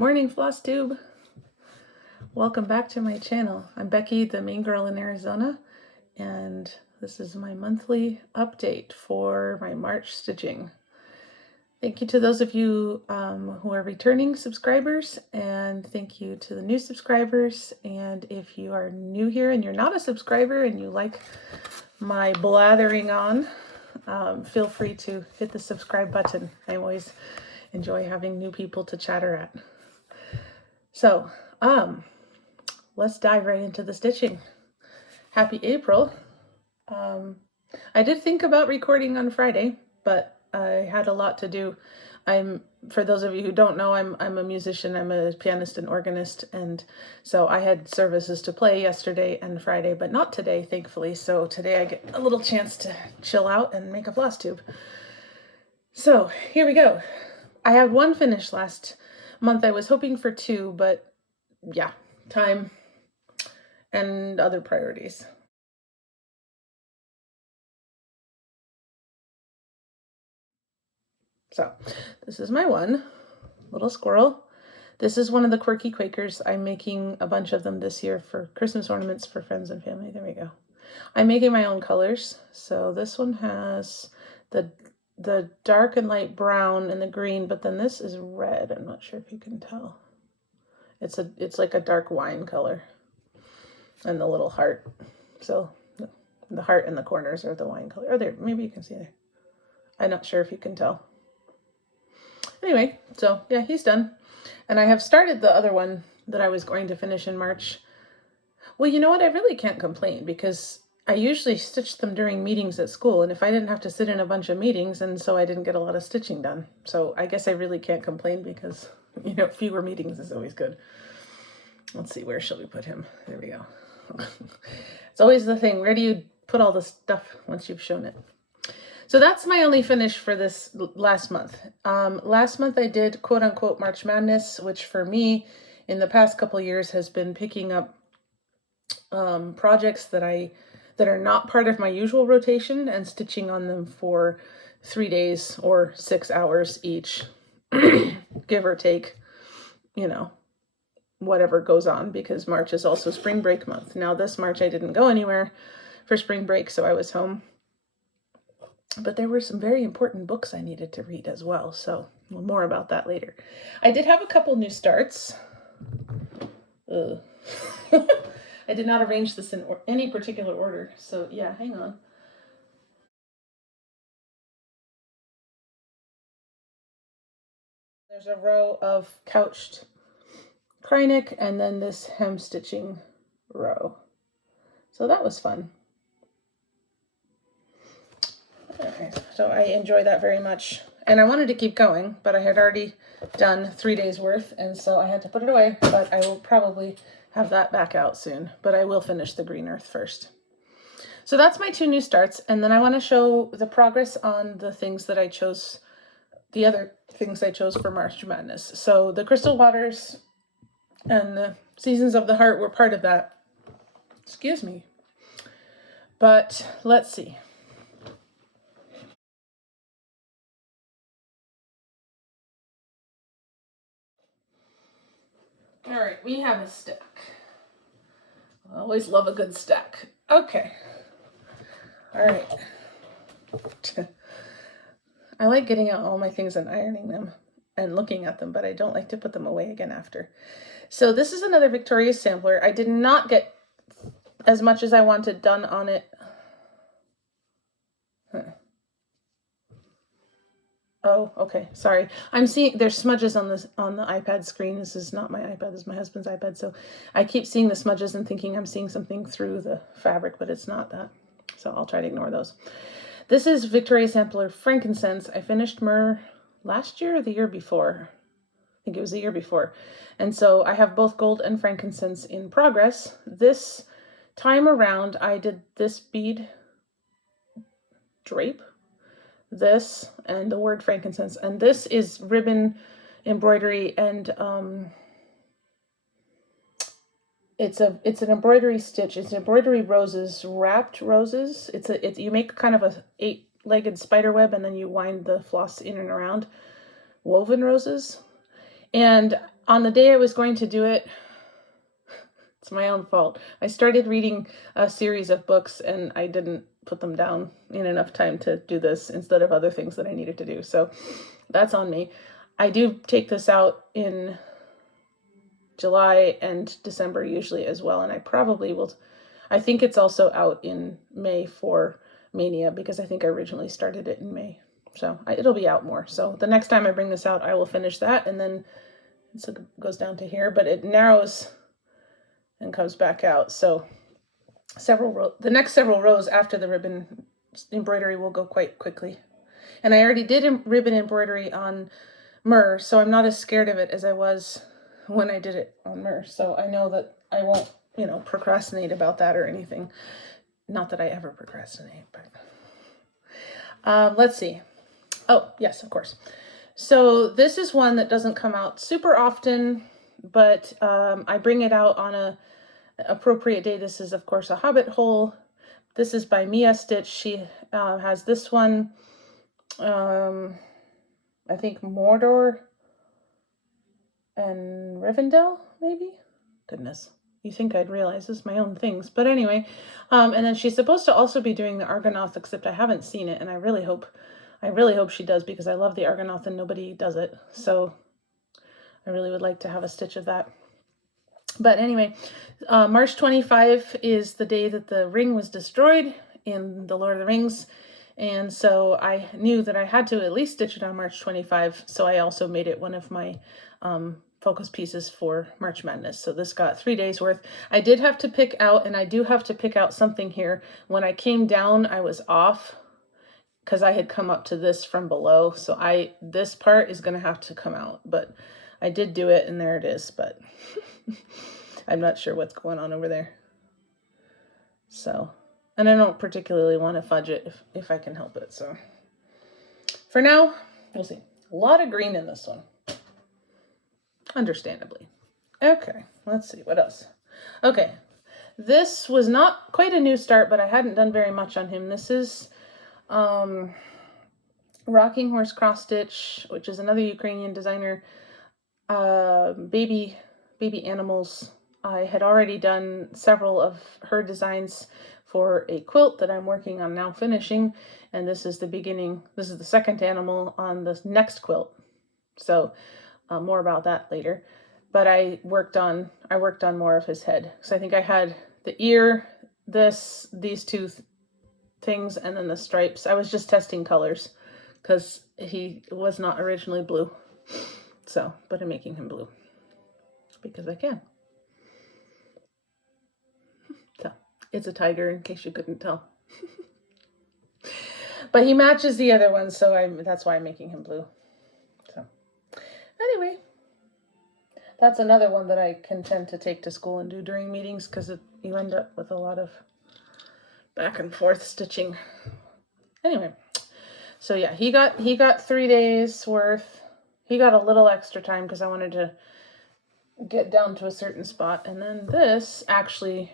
morning, Flosstube. Welcome back to my channel. I'm Becky, the mean girl in Arizona, and this is my monthly update for my March stitching. Thank you to those of you who are returning subscribers, and thank you to the new subscribers. And if you are new here and you're not a subscriber and you like my blathering on, feel free to hit the subscribe button. I always enjoy having new people to chatter at. So, let's dive right into the stitching. Happy April. I did think about recording on Friday, but I had a lot to do. For those of you who don't know, I'm a musician. I'm a pianist and organist, and so I had services to play yesterday and Friday, but not today, thankfully. So today I get a little chance to chill out and make a Flosstube. So here we go. I had one finished last month. I was hoping for two, but yeah, time and other priorities. So this is my one little squirrel. This is one of the Quirky Quakers. I'm making a bunch of them this year for Christmas ornaments for friends and family. There we go. I'm making my own colors. So this one has the dark and light brown and the green, but then this is red. I'm not sure if you can tell. It's like a dark wine color. And the little heart. So the heart in the corners are the wine color. Or there, maybe you can see there. I'm not sure if you can tell. Anyway, so yeah, he's done. And I have started the other one that I was going to finish in March. Well, you know what? I really can't complain because I usually stitch them during meetings at school, and if I didn't have to sit in a bunch of meetings, and so I didn't get a lot of stitching done. So I guess I really can't complain because, you know, fewer meetings is always good. Let's see, where shall we put him? There we go. It's always the thing, where do you put all the stuff once you've shown it? So that's my only finish for this last month. Last month I did quote-unquote March Madness, which for me in the past couple years has been picking up projects that are not part of my usual rotation and stitching on them for 3 days or 6 hours each, give or take, you know, whatever goes on, because March is also spring break month. Now this March I didn't go anywhere for spring break, so I was home. But there were some very important books I needed to read as well, so more about that later. I did have a couple new starts. I did not arrange this in any particular order, so yeah, hang on. There's a row of couched Krynic and then this hem stitching row. So that was fun. Okay, so I enjoy that very much. And I wanted to keep going, but I had already done 3 days worth, and so I had to put it away, but I will probably have that back out soon. But I will finish the green earth first. So that's my 2 new starts, and then I want to show the progress on the things that I chose, the other things I chose for March Madness. So the Crystal Waters and the Seasons of the Heart were part of that. Excuse me. But let's see. All right, we have a stack. I always love a good stack. Okay. All right. I like getting out all my things and ironing them and looking at them, but I don't like to put them away again after. So this is another Victoria sampler. I did not get as much as I wanted done on it. Oh, okay. Sorry. I'm seeing there's smudges on the iPad screen. This is not my iPad, this is my husband's iPad. So I keep seeing the smudges and thinking I'm seeing something through the fabric, but it's not that. So I'll try to ignore those. This is Victoria Sampler Frankincense. I finished Myrrh last year or the year before. I think it was the year before. And so I have both gold and frankincense in progress. This time around, I did this bead drape, this, and the word frankincense. And this is ribbon embroidery, and it's an embroidery stitch. It's embroidery roses, wrapped roses. You make kind of a 8-legged spider web, and then you wind the floss in and around, woven roses. And on the day I was going to do it, it's my own fault. I started reading a series of books and I didn't put them down in enough time to do this instead of other things that I needed to do. So that's on me. I do take this out in July and December usually as well. And I probably will, I think it's also out in May for Mania because I think I originally started it in May. So it'll be out more. So the next time I bring this out, I will finish that. And then it goes down to here, but it narrows and comes back out. So the next several rows after the ribbon embroidery will go quite quickly. And I already did ribbon embroidery on Myrrh, so I'm not as scared of it as I was when I did it on Myrrh. So I know that I won't, procrastinate about that or anything. Not that I ever procrastinate, but let's see. Oh, yes, of course. So this is one that doesn't come out super often, but I bring it out on a appropriate day. This is, of course, a Hobbit hole. This is by MIYA Stitch. She has this one, I think Mordor and Rivendell, maybe? Goodness, you think I'd realize this is my own things. But anyway, and then she's supposed to also be doing the Argonath, except I haven't seen it, and I really hope she does because I love the Argonath and nobody does it. So I really would like to have a stitch of that. But anyway, March 25 is the day that the ring was destroyed in the Lord of the Rings. And so I knew that I had to at least stitch it on March 25. So I also made it one of my focus pieces for March Madness. So this got 3 days worth. I did have to pick out, and I do have to pick out something here. When I came down, I was off because I had come up to this from below. So this part is going to have to come out, but I did do it and there it is, but I'm not sure what's going on over there. So, and I don't particularly want to fudge it if I can help it. So for now, we'll see. A lot of green in this one. Understandably. Okay, let's see what else. Okay, this was not quite a new start, but I hadn't done very much on him. This is Rocking Horse Cross Stitch, which is another Ukrainian designer. Baby animals. I had already done several of her designs for a quilt that I'm working on now finishing, and this is the beginning. This is the second animal on the next quilt. So more about that later. But I worked on more of his head. So I think I had the ear, these two things, and then the stripes. I was just testing colors because he was not originally blue. So, but I'm making him blue because I can. So, it's a tiger in case you couldn't tell. But he matches the other one, so that's why I'm making him blue. So, anyway, that's another one that I can tend to take to school and do during meetings because you end up with a lot of back and forth stitching. Anyway, so yeah, he got 3 days worth. He got a little extra time because I wanted to get down to a certain spot. And then this, actually,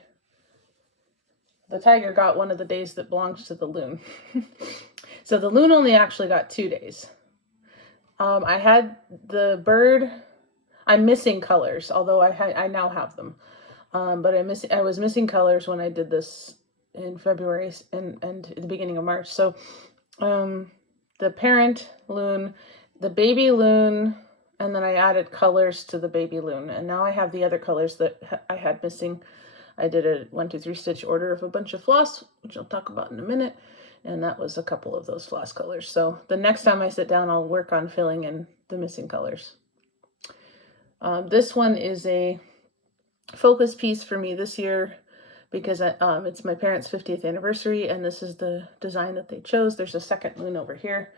the tiger got one of the days that belongs to the loon. So the loon only actually got 2 days. I had the bird. I'm missing colors, although I now have them. But I was missing colors when I did this in February and at the beginning of March. So the parent loon, the baby loon, and then I added colors to the baby loon. And now I have the other colors that I had missing. I did a 1, 2, 3 stitch order of a bunch of floss, which I'll talk about in a minute. And that was a couple of those floss colors. So the next time I sit down, I'll work on filling in the missing colors. This one is a focus piece for me this year because it's my parents' 50th anniversary. And this is the design that they chose. There's a second loon over here.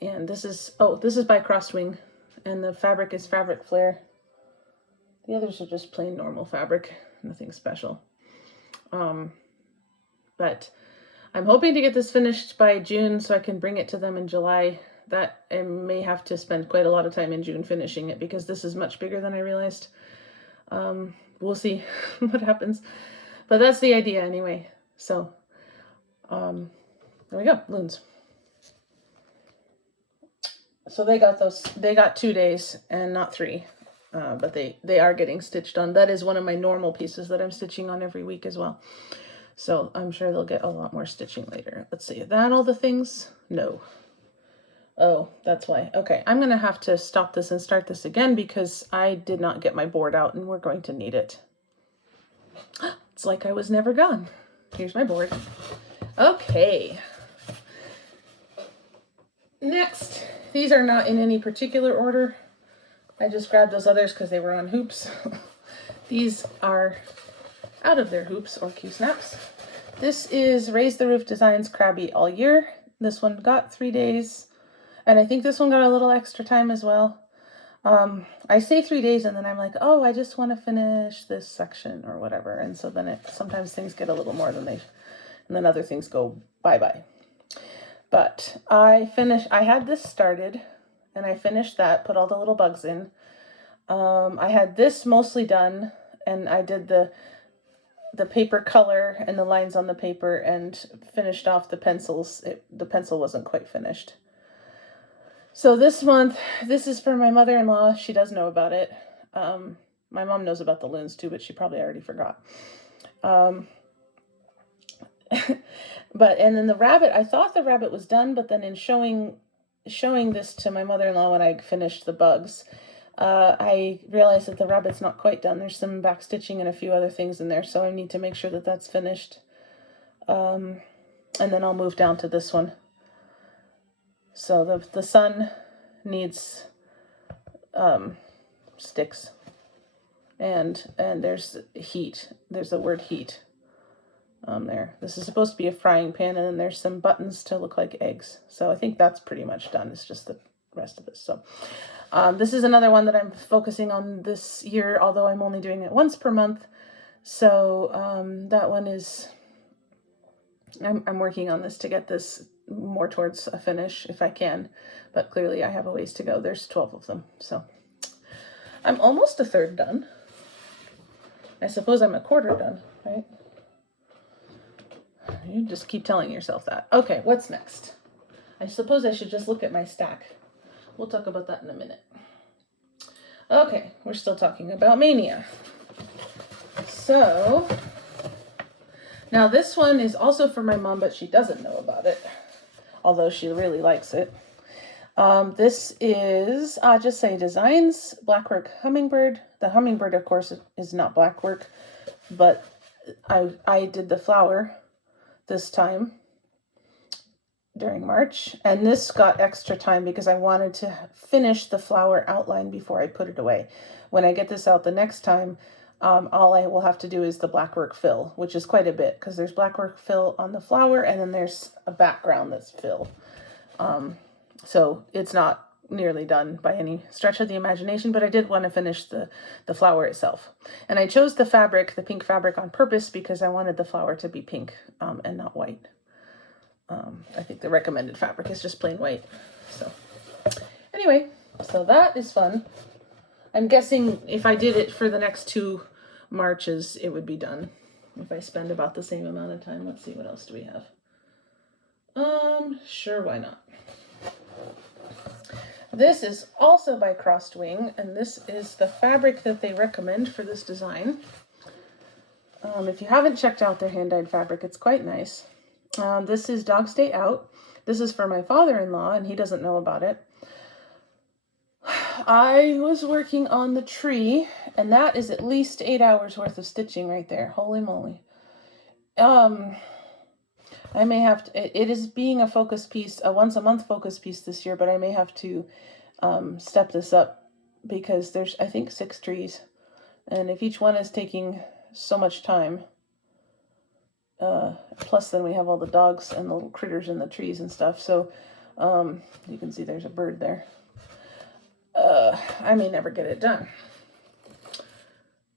And this is by Crosswing, and the fabric is Fabric Flare. The others are just plain normal fabric, nothing special. But I'm hoping to get this finished by June so I can bring it to them in July. That I may have to spend quite a lot of time in June finishing it because this is much bigger than I realized. We'll see what happens. But that's the idea anyway. So, there we go, loons. So they got 2 days and not 3. but they are getting stitched on. That is one of my normal pieces that I'm stitching on every week as well. So I'm sure they'll get a lot more stitching later. Let's see, is that all the things? No. Oh, that's why. Okay, I'm gonna have to stop this and start this again because I did not get my board out and we're going to need it. It's like I was never gone. Here's my board. Okay. Next, these are not in any particular order. I just grabbed those others because they were on hoops. These are out of their hoops or Q-snaps. This is Raise the Roof Designs Crabby All Year. This one got 3 days, and I think this one got a little extra time as well. I say 3 days and then I'm like, oh, I just want to finish this section or whatever. And so then sometimes things get a little more than and then other things go bye-bye. But I had this started and I finished that, put all the little bugs in. I had this mostly done and I did the paper color and the lines on the paper and finished off the pencils. The pencil wasn't quite finished. So this month, this is for my mother-in-law. She does know about it. My mom knows about the loons too, but she probably already forgot. And then the rabbit, I thought the rabbit was done, but then in showing this to my mother-in-law when I finished the bugs, I realized that the rabbit's not quite done. There's some back stitching and a few other things in there, so I need to make sure that that's finished. And then I'll move down to this one. So the sun needs sticks, and there's heat. There's the word heat there. This is supposed to be a frying pan, and then there's some buttons to look like eggs. So I think that's pretty much done. It's just the rest of this. So this is another one that I'm focusing on this year, although I'm only doing it once per month. So that one is, I'm working on this to get this more towards a finish if I can, but clearly I have a ways to go. There's 12 of them, so I'm almost a third done. I suppose I'm a quarter done, right? You just keep telling yourself that. Okay, what's next? I suppose I should just look at my stack. We'll talk about that in a minute. Okay, we're still talking about MIYA. So now this one is also for my mom, but she doesn't know about it, although she really likes it. This is Ajisai Designs, Blackwork Hummingbird. The Hummingbird, of course, is not blackwork, but I did the flower this time during March, and this got extra time because I wanted to finish the flower outline before I put it away. When I get this out the next time, all I will have to do is the blackwork fill, which is quite a bit because there's blackwork fill on the flower and then there's a background that's fill. So it's not nearly done by any stretch of the imagination, but I did want to finish the flower itself. And I chose the fabric, the pink fabric, on purpose because I wanted the flower to be pink and not white. I think the recommended fabric is just plain white. So anyway, so that is fun. I'm guessing if I did it for the next 2 Marches, it would be done. If I spend about the same amount of time. Let's see, what else do we have? Sure, why not? This is also by Crossed Wing, and this is the fabric that they recommend for this design. If you haven't checked out their hand-dyed fabric, it's quite nice. This is Dog's Day Out. This is for my father-in-law, and he doesn't know about it. I was working on the tree, and that is at least 8 hours worth of stitching right there. Holy moly. I may have to, it is being a focus piece, a once a month focus piece this year, but I may have to step this up because there's, I think, 6 trees. And if each one is taking so much time, plus then we have all the dogs and the little critters in the trees and stuff. So you can see there's a bird there. I may never get it done.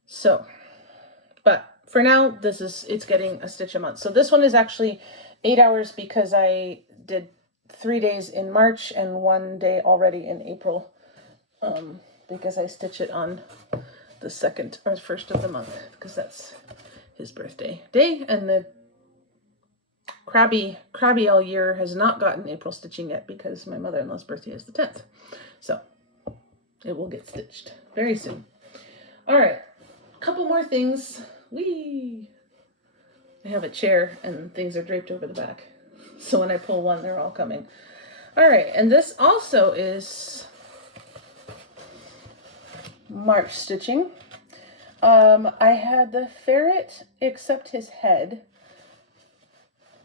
So, but for now, it's getting a stitch a month. So this one is actually 8 hours because I did 3 days in March and 1 day already in April, because I stitch it on the 2nd or 1st of the month because that's his birthday day. And the Crabby all year has not gotten April stitching yet because my mother-in-law's birthday is the 10th. So it will get stitched very soon. All right, a couple more things. Whee! I have a chair and things are draped over the back. So when I pull one, they're all coming. All right, and this also is March stitching. I had the ferret except his head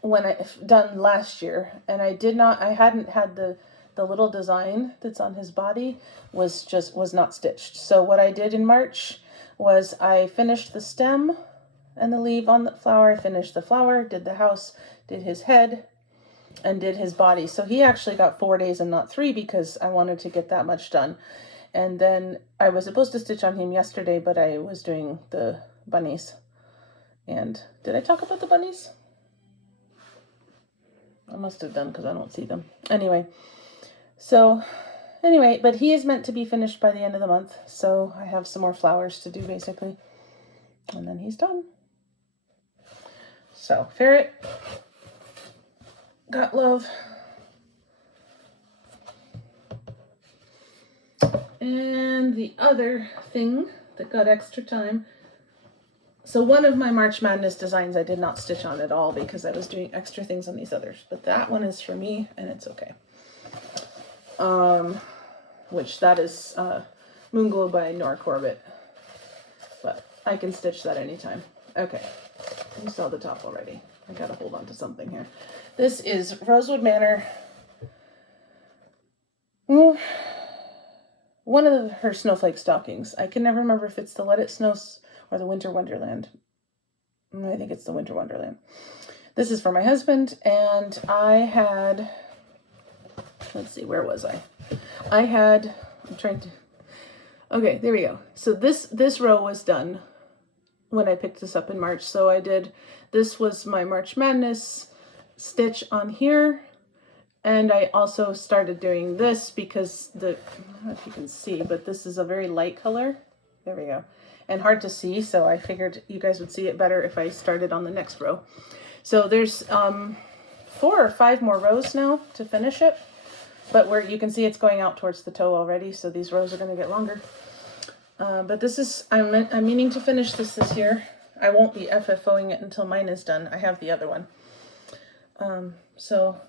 when I done last year, and I hadn't had the little design that's on his body was not stitched. So what I did in March was I finished the stem and the leaf on the flower. I finished the flower, did the house, did his head, and did his body. So he actually got 4 days and not 3 because I wanted to get that much done. And then I was supposed to stitch on him yesterday, but I was doing the bunnies. And did I talk about the bunnies? I must have done because I don't see them. Anyway, but he is meant to be finished by the end of the month. So I have some more flowers to do basically. And then he's done. So Ferret got love. And the other thing that got extra time. So one of my March Madness designs I did not stitch on at all because I was doing extra things on these others. But that one is for me and it's okay. Which that is Moonglow by Nora Corbett. But I can stitch that anytime. Okay. You saw the top already. I gotta hold on to something here. This is Rosewood Manor. One of her snowflake stockings. I can never remember if it's the Let It Snow or the Winter Wonderland. I think it's the Winter Wonderland. This is for my husband, and I had, let's see, where was I? Okay, there we go. So this row was done when I picked this up in March. So this was my March Madness stitch on here. And I also started doing this because I don't know if you can see, but this is a very light color. There we go. And hard to see, so I figured you guys would see it better if I started on the next row. So there's 4 or 5 more rows now to finish it. But where you can see it's going out towards the toe already, so these rows are going to get longer. But this is, I'm meaning to finish this year. I won't be FFOing it until mine is done. I have the other one. So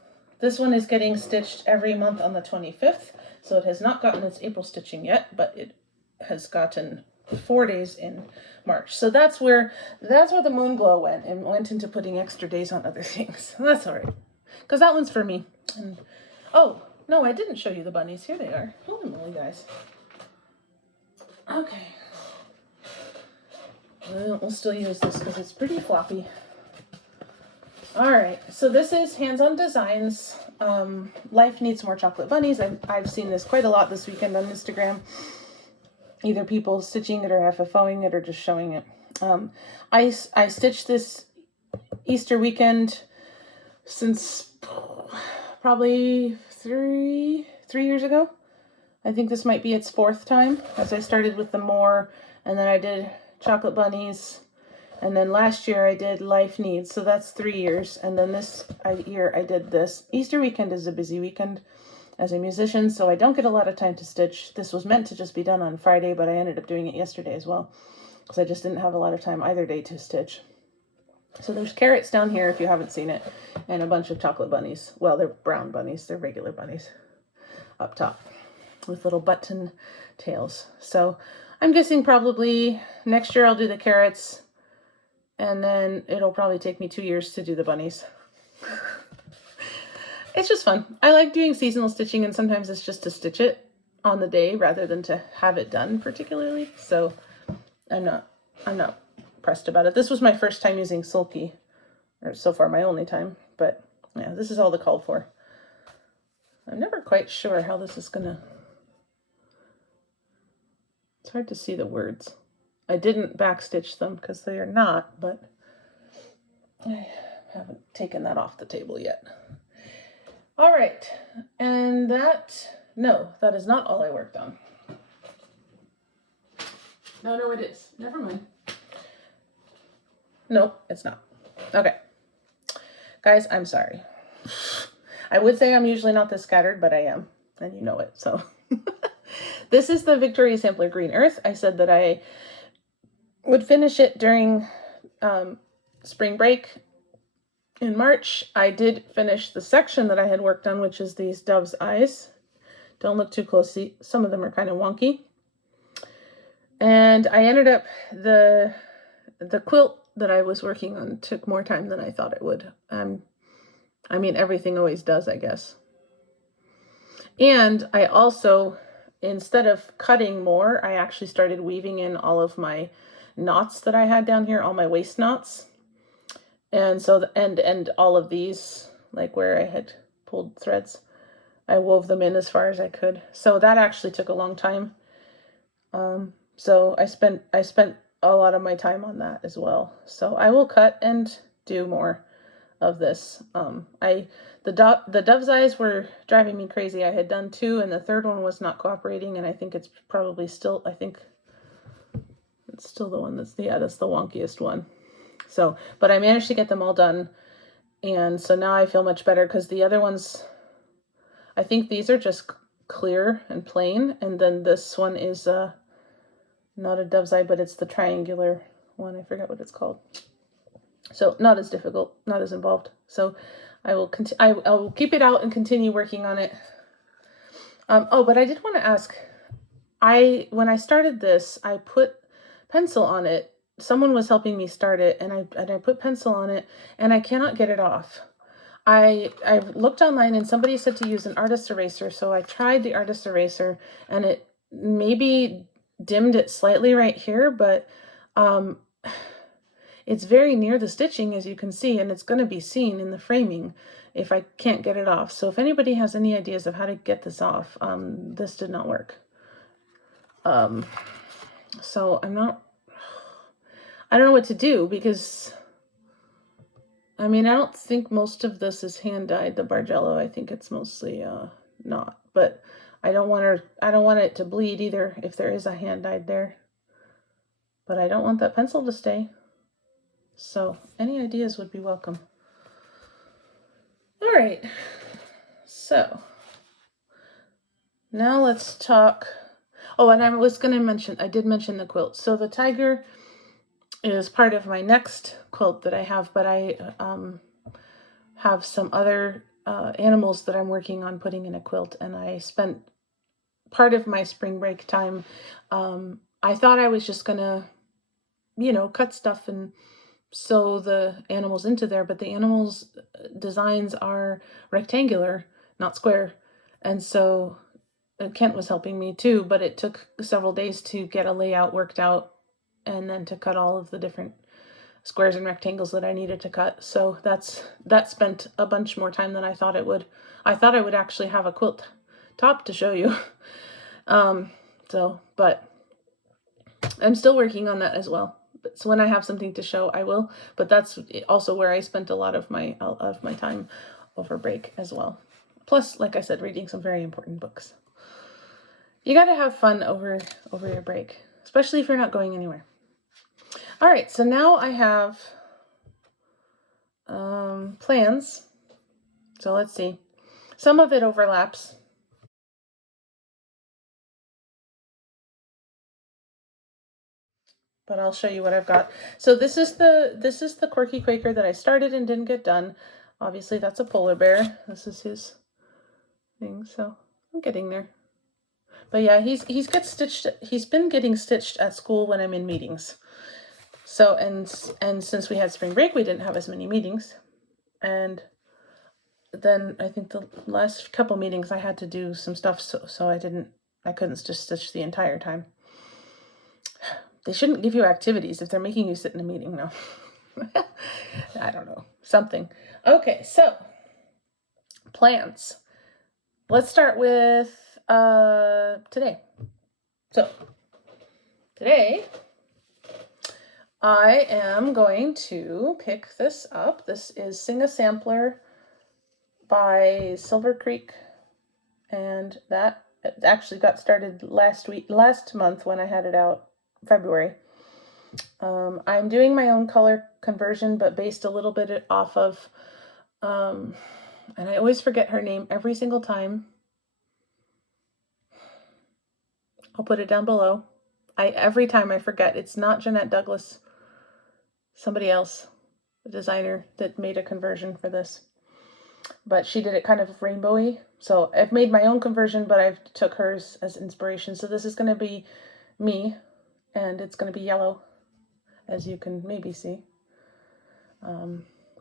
this one is getting stitched every month on the 25th. So it has not gotten its April stitching yet, but it has gotten 4 days in March. So that's where the moon glow went, and went into putting extra days on other things. That's all right, because that one's for me. And oh no, I didn't show you the bunnies. Here they are. Holy moly, guys. Okay, we'll still use this because it's pretty floppy. All right, so this is Hands-On Designs. Life Needs More Chocolate Bunnies. I've seen this quite a lot this weekend on Instagram. Either people stitching it or FFOing it or just showing it. I stitched this Easter weekend since probably three years ago. I think this might be its 4th time, as I started with the More, and then I did Chocolate Bunnies, and then last year I did Life Needs, so that's 3 years, and then this year I did this. Easter weekend is a busy weekend as a musician, so I don't get a lot of time to stitch. This was meant to just be done on Friday, but I ended up doing it yesterday as well, because I just didn't have a lot of time either day to stitch. So there's carrots down here if you haven't seen it, and a bunch of chocolate bunnies. Well, they're brown bunnies, they're regular bunnies up top with little button tails. So I'm guessing probably next year I'll do the carrots, and then it'll probably take me 2 years to do the bunnies. It's just fun. I like doing seasonal stitching, and sometimes it's just to stitch it on the day rather than to have it done particularly. So I'm not pressed about it. This was my first time using Sulky, or so far my only time, but yeah, this is all the called for. I'm never quite sure how this is gonna, it's hard to see the words. I didn't backstitch them because they are not, but I haven't taken that off the table yet. All right, and that is not all I worked on. No, it is. Never mind. Nope, it's not. Okay. Guys, I'm sorry. I would say I'm usually not this scattered, but I am, and you know it, so. This is the Victoria Sampler Green Earth. I said that I would finish it during spring break in March. I did finish the section that I had worked on, which is these dove's eyes. Don't look too closely. Some of them are kind of wonky. And I ended up, the quilt that I was working on took more time than I thought it would. I mean, everything always does, I guess. And I also, instead of cutting more, I actually started weaving in all of my knots that I had down here, all my waist knots. And so, and all of these, like where I had pulled threads, I wove them in as far as I could. So that actually took a long time. So I spent a lot of my time on that as well. So I will cut and do more of this. The dove's eyes were driving me crazy. I had done 2 and the third one was not cooperating, and I think it's probably still, I think it's still the one that's the wonkiest one. So, but I managed to get them all done, and so now I feel much better, because the other ones, I think these are just clear and plain, and then this one is not a dove's eye, but it's the triangular one. I forget what it's called. So not as difficult, not as involved. So I will I will keep it out and continue working on it. Oh, but I did want to ask, when I started this, I put pencil on it. Someone was helping me start it, and I put pencil on it, and I cannot get it off. I looked online, and somebody said to use an artist eraser, so I tried the artist eraser, and it maybe dimmed it slightly right here, but it's very near the stitching, as you can see, and it's going to be seen in the framing if I can't get it off. So if anybody has any ideas of how to get this off, this did not work. So I don't know what to do, because I mean, I don't think most of this is hand dyed, the Bargello. I think it's mostly not, but I don't want it to bleed either if there is a hand dyed there. But I don't want that pencil to stay. So any ideas would be welcome. All right. So now let's talk. Oh, and I did mention the quilt. So the tiger is part of my next quilt that I have, but I have some other animals that I'm working on putting in a quilt, and I spent part of my spring break time. I thought I was just gonna, cut stuff and sew the animals into there, but the animals' designs are rectangular, not square, and so Kent was helping me too, but it took several days to get a layout worked out, and then to cut all of the different squares and rectangles that I needed to cut. So that spent a bunch more time than I thought it would. I thought I would actually have a quilt top to show you. But I'm still working on that as well. So when I have something to show, I will. But that's also where I spent a lot of my time over break as well. Plus, like I said, reading some very important books. You got to have fun over your break, especially if you're not going anywhere. All right, so now I have plans. So let's see. Some of it overlaps. But I'll show you what I've got. So this is the Quirky Quaker that I started and didn't get done. Obviously, that's a polar bear. This is his thing, so I'm getting there. But yeah, he's been getting stitched at school when I'm in meetings. So and since we had spring break, we didn't have as many meetings. And then I think the last couple meetings I had to do some stuff, so I couldn't just stitch the entire time. They shouldn't give you activities if they're making you sit in a meeting, no. I don't know. Something. Okay, so plans. Let's start with today. So today I am going to pick this up. This is Sing a Sampler by Silver Creek, and that actually got started last month when I had it out, February. I'm doing my own color conversion, but based a little bit off of, and I always forget her name every single time. I'll put it down below. Every time I forget, it's not Jeanette Douglas, somebody else, the designer that made a conversion for this. But she did it kind of rainbowy. So I've made my own conversion, but I've took hers as inspiration. So this is going to be me, and it's going to be yellow, as you can maybe see.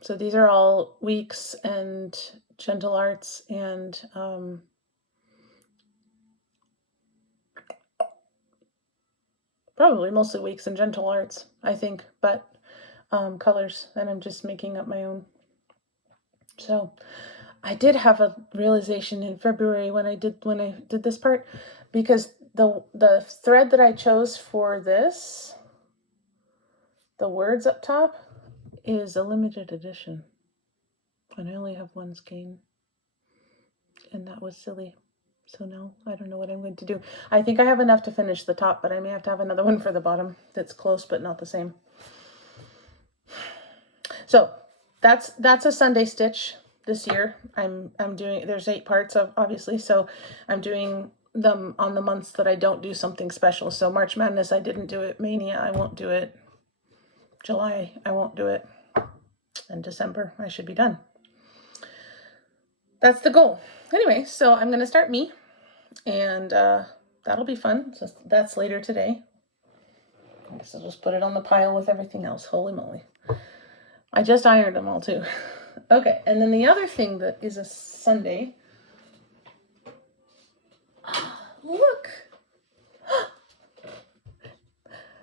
So these are all Weeks and Gentle Arts and probably mostly Weeks and Gentle Arts, I think, but colors, and I'm just making up my own. So I did have a realization in February when I did this part, because the thread that I chose for this, the words up top, is a limited edition, and I only have one skein, and that was silly. So no, I don't know what I'm going to do. I think I have enough to finish the top, but I may have to have another one for the bottom that's close but not the same. So that's a Sunday stitch this year. I'm doing, there's 8 parts of, obviously, so I'm doing them on the months that I don't do something special. So March Madness, I didn't do it. Mania, I won't do it. July, I won't do it. And December, I should be done. That's the goal. Anyway, so I'm going to start me, and that'll be fun. So that's later today. I guess I'll just put it on the pile with everything else. Holy moly. I just ironed them all too. Okay, and then the other thing that is a Sunday. Look.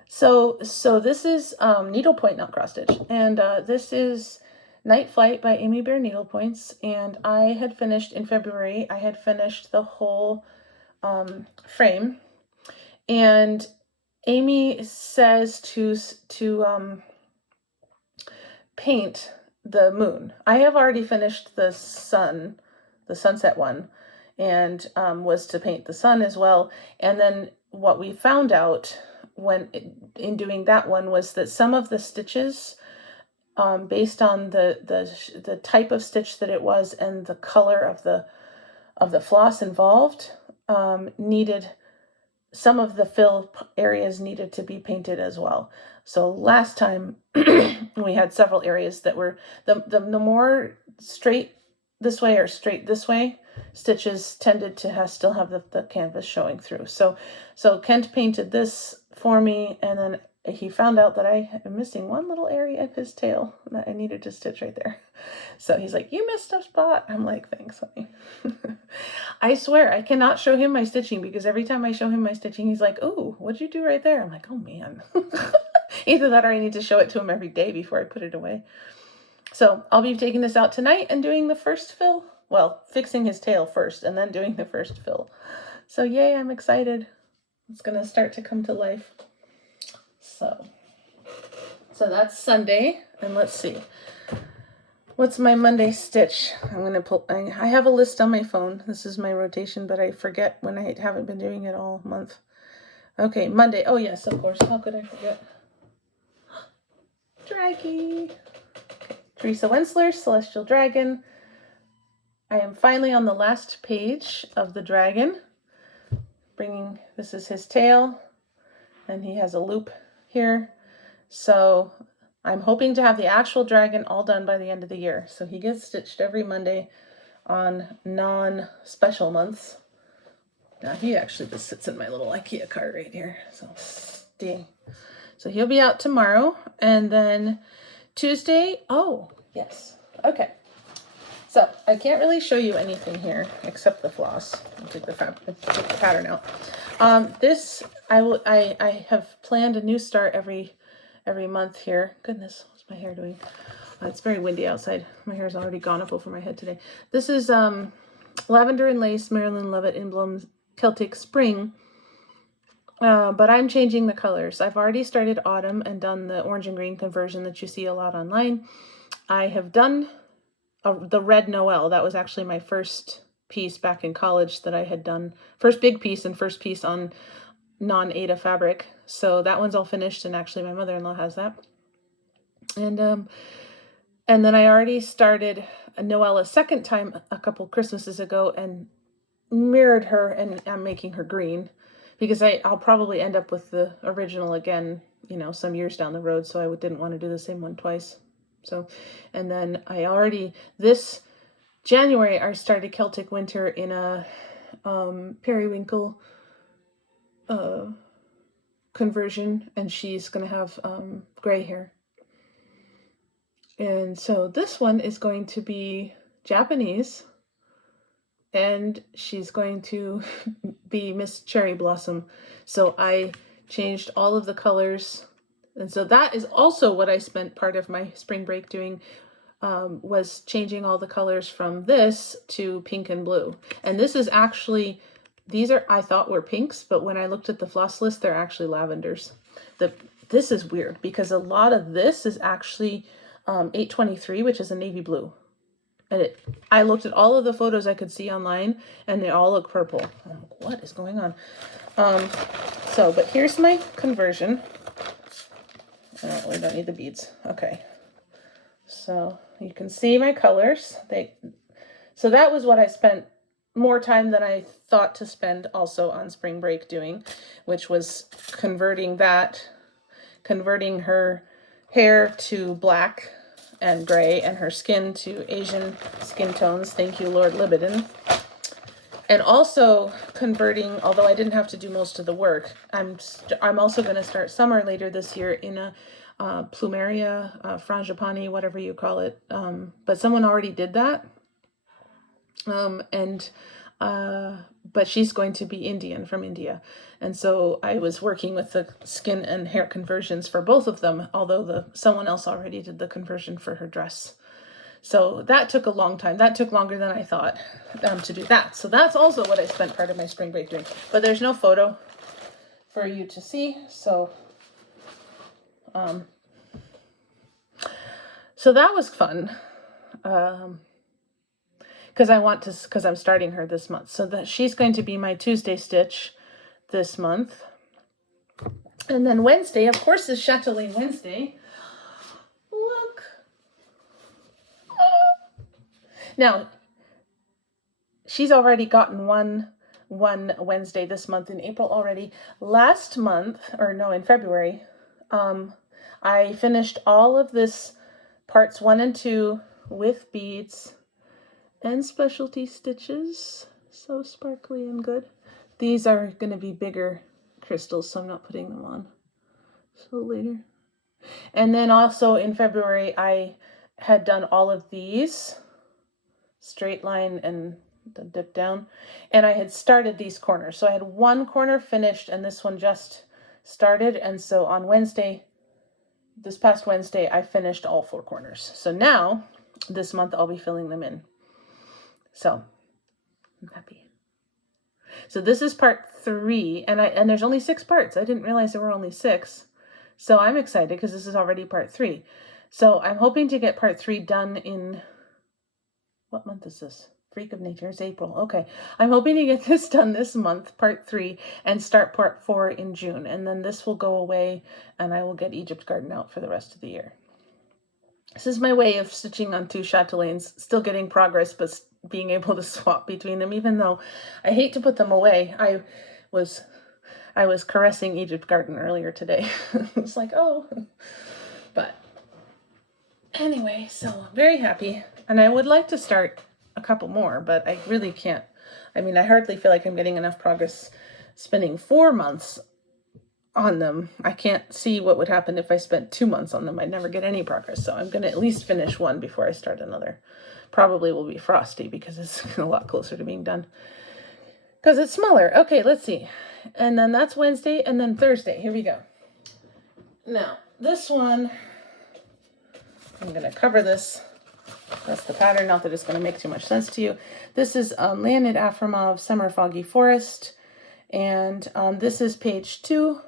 So this is Needlepoint, not cross stitch, and this is Night Flight by Amybear Needlepoints, and I had finished in February. I had finished the whole frame, and Amy says to paint the moon. I have already finished the sunset one, and was to paint the sun as well. And then what we found out in doing that one was that some of the stitches, based on the type of stitch that it was and the color of the floss involved, needed, some of the fill areas needed to be painted as well. So last time we had several areas that were the more straight this way or straight this way stitches tended to still have the canvas showing through. So Kent painted this for me, and then he found out that I am missing one little area of his tail that I needed to stitch right there. So he's like, "You missed a spot." I'm like, "Thanks, honey." I swear I cannot show him my stitching, because every time I show him my stitching, he's like, "Oh, what'd you do right there?" I'm like, "Oh man." Either that or I need to show it to him every day before I put it away. So I'll be taking this out tonight and doing the first fill. Well, fixing his tail first and then doing the first fill. So yay, I'm excited. It's going to start to come to life. So that's Sunday. And let's see. What's my Monday stitch? I'm going to pull, I have a list on my phone. This is my rotation, but I forget when I haven't been doing it all month. Okay, Monday. Oh yes, of course. How could I forget? Draggy. Okay. Teresa Wentzler, Celestial Dragon. I am finally on the last page of the dragon. This is his tail, and he has a loop here. So I'm hoping to have the actual dragon all done by the end of the year. So he gets stitched every Monday on non-special months. Now he actually just sits in my little IKEA cart right here. So dang. So he'll be out tomorrow, and then Tuesday. Oh yes. Okay. So I can't really show you anything here except the floss. I'll take the pattern out. This I have planned a new start every month here. Goodness, what's my hair doing? It's very windy outside. My hair's already gone up over my head today. This is Lavender and Lace, Marilyn Lovett in Bloom Celtic Spring. But I'm changing the colors. I've already started autumn and done the orange and green conversion that you see a lot online. I have done the red Noel. That was actually my first piece back in college that I had done. First big piece and first piece on non-Aida fabric. So that one's all finished, and actually my mother-in-law has that. And then I already started a Noel a second time a couple Christmases ago and mirrored her, and I'm making her green because I'll probably end up with the original again, you know, some years down the road. So I didn't want to do the same one twice. So, and then this January, I started Celtic Winter in a periwinkle conversion, and she's going to have gray hair. And so this one is going to be Japanese, and she's going to be Miss Cherry Blossom. So I changed all of the colors. And so that is also what I spent part of my spring break doing, was changing all the colors from this to pink and blue. And this is actually, these are, I thought were pinks, but when I looked at the floss list, they're actually lavenders. This is weird because a lot of this is actually 823, which is a navy blue. And I looked at all of the photos I could see online, and they all look purple. I'm like, what is going on? But here's my conversion. Oh, we don't need the beads. Okay. So you can see my colors. So that was what I spent more time than I thought to spend also on spring break doing, which was converting her hair to black and gray, and her skin to Asian skin tones. Thank you, Lord Libidin. And also converting, although I didn't have to do most of the work, I'm also going to start summer later this year in a plumeria, frangipani, whatever you call it. But someone already did that. But she's going to be Indian, from India. And so I was working with the skin and hair conversions for both of them, although someone else already did the conversion for her dress. So that took a long time. That took longer than I thought to do that. So that's also what I spent part of my spring break doing. But there's no photo for you to see. So that was fun. Because I'm starting her this month. So that she's going to be my Tuesday stitch this month. And then Wednesday, of course, is Chatelaine Wednesday. Look. Oh. Now, she's already gotten one Wednesday this month in April already. In February, I finished all of this parts 1 and 2 with beads and specialty stitches. So sparkly and good. These are going to be bigger crystals, so I'm not putting them on. So later. And then also in February, I had done all of these straight line and the dip down, and I had started these corners. So I had one corner finished and this one just started. And so on this past Wednesday, I finished all 4 corners. So now this month I'll be filling them in. So I'm happy. So this is part 3, and there's only 6 parts. I didn't realize there were only 6. So I'm excited because this is already part 3. So I'm hoping to get part 3 done in, what month is this? Freak of Nature, it's April. Okay. I'm hoping to get this done this month, part 3, and start part 4 in June. And then this will go away and I will get Egypt Garden out for the rest of the year. This is my way of stitching on 2 chatelaines, still getting progress, but being able to swap between them, even though I hate to put them away. I was caressing Egypt Garden earlier today. It's like, oh. But anyway, so I'm very happy. And I would like to start a couple more, but I really can't. I mean, I hardly feel like I'm getting enough progress spending 4 months on them. I can't see what would happen if I spent 2 months on them. I'd never get any progress. So I'm going to at least finish one before I start another. Probably will be Frosty because it's a lot closer to being done. Because it's smaller. Okay, let's see. And then that's Wednesday, and then Thursday. Here we go. Now, this one, I'm going to cover this. That's the pattern, not that it's going to make too much sense to you. This is Leonid Afromov, Summer Foggy Forest. And this is page 2.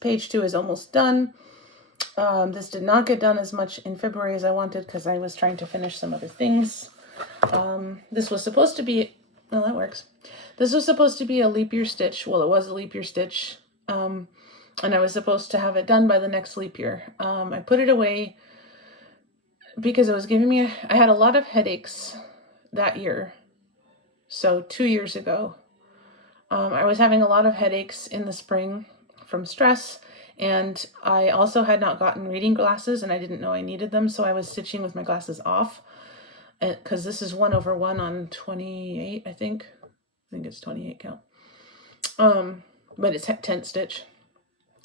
Page 2 is almost done. This did not get done as much in February as I wanted because I was trying to finish some other things. This was supposed to be, well, that works. This was supposed to be a leap year stitch. Well, it was a leap year stitch. And I was supposed to have it done by the next leap year. I put it away because it was giving me, I had a lot of headaches that year. So 2 years ago. I was having a lot of headaches in the spring from stress, and I also had not gotten reading glasses, and I didn't know I needed them, so I was stitching with my glasses off, because this is 1/1 on 28, I think it's 28 count, but it's tent stitch,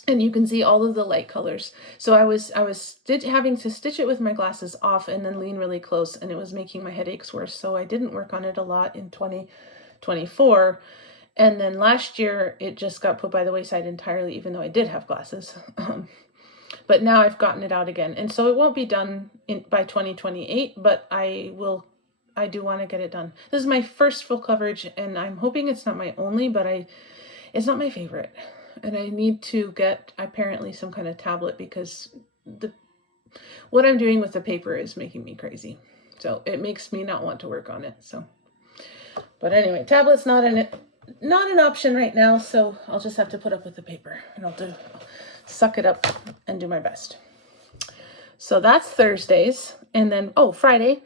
and you can see all of the light colors. So I was having to stitch it with my glasses off and then lean really close, and it was making my headaches worse, so I didn't work on it a lot in 2024. And then last year, it just got put by the wayside entirely, even though I did have glasses. But now I've gotten it out again. And so it won't be done by 2028, but I do want to get it done. This is my first full coverage, and I'm hoping it's not my only, but it's not my favorite. And I need to get, apparently, some kind of tablet, because what I'm doing with the paper is making me crazy. So it makes me not want to work on it. So, but anyway, tablet's not an option right now, so I'll just have to put up with the paper, and I'll suck it up and do my best. So that's Thursdays, and then Friday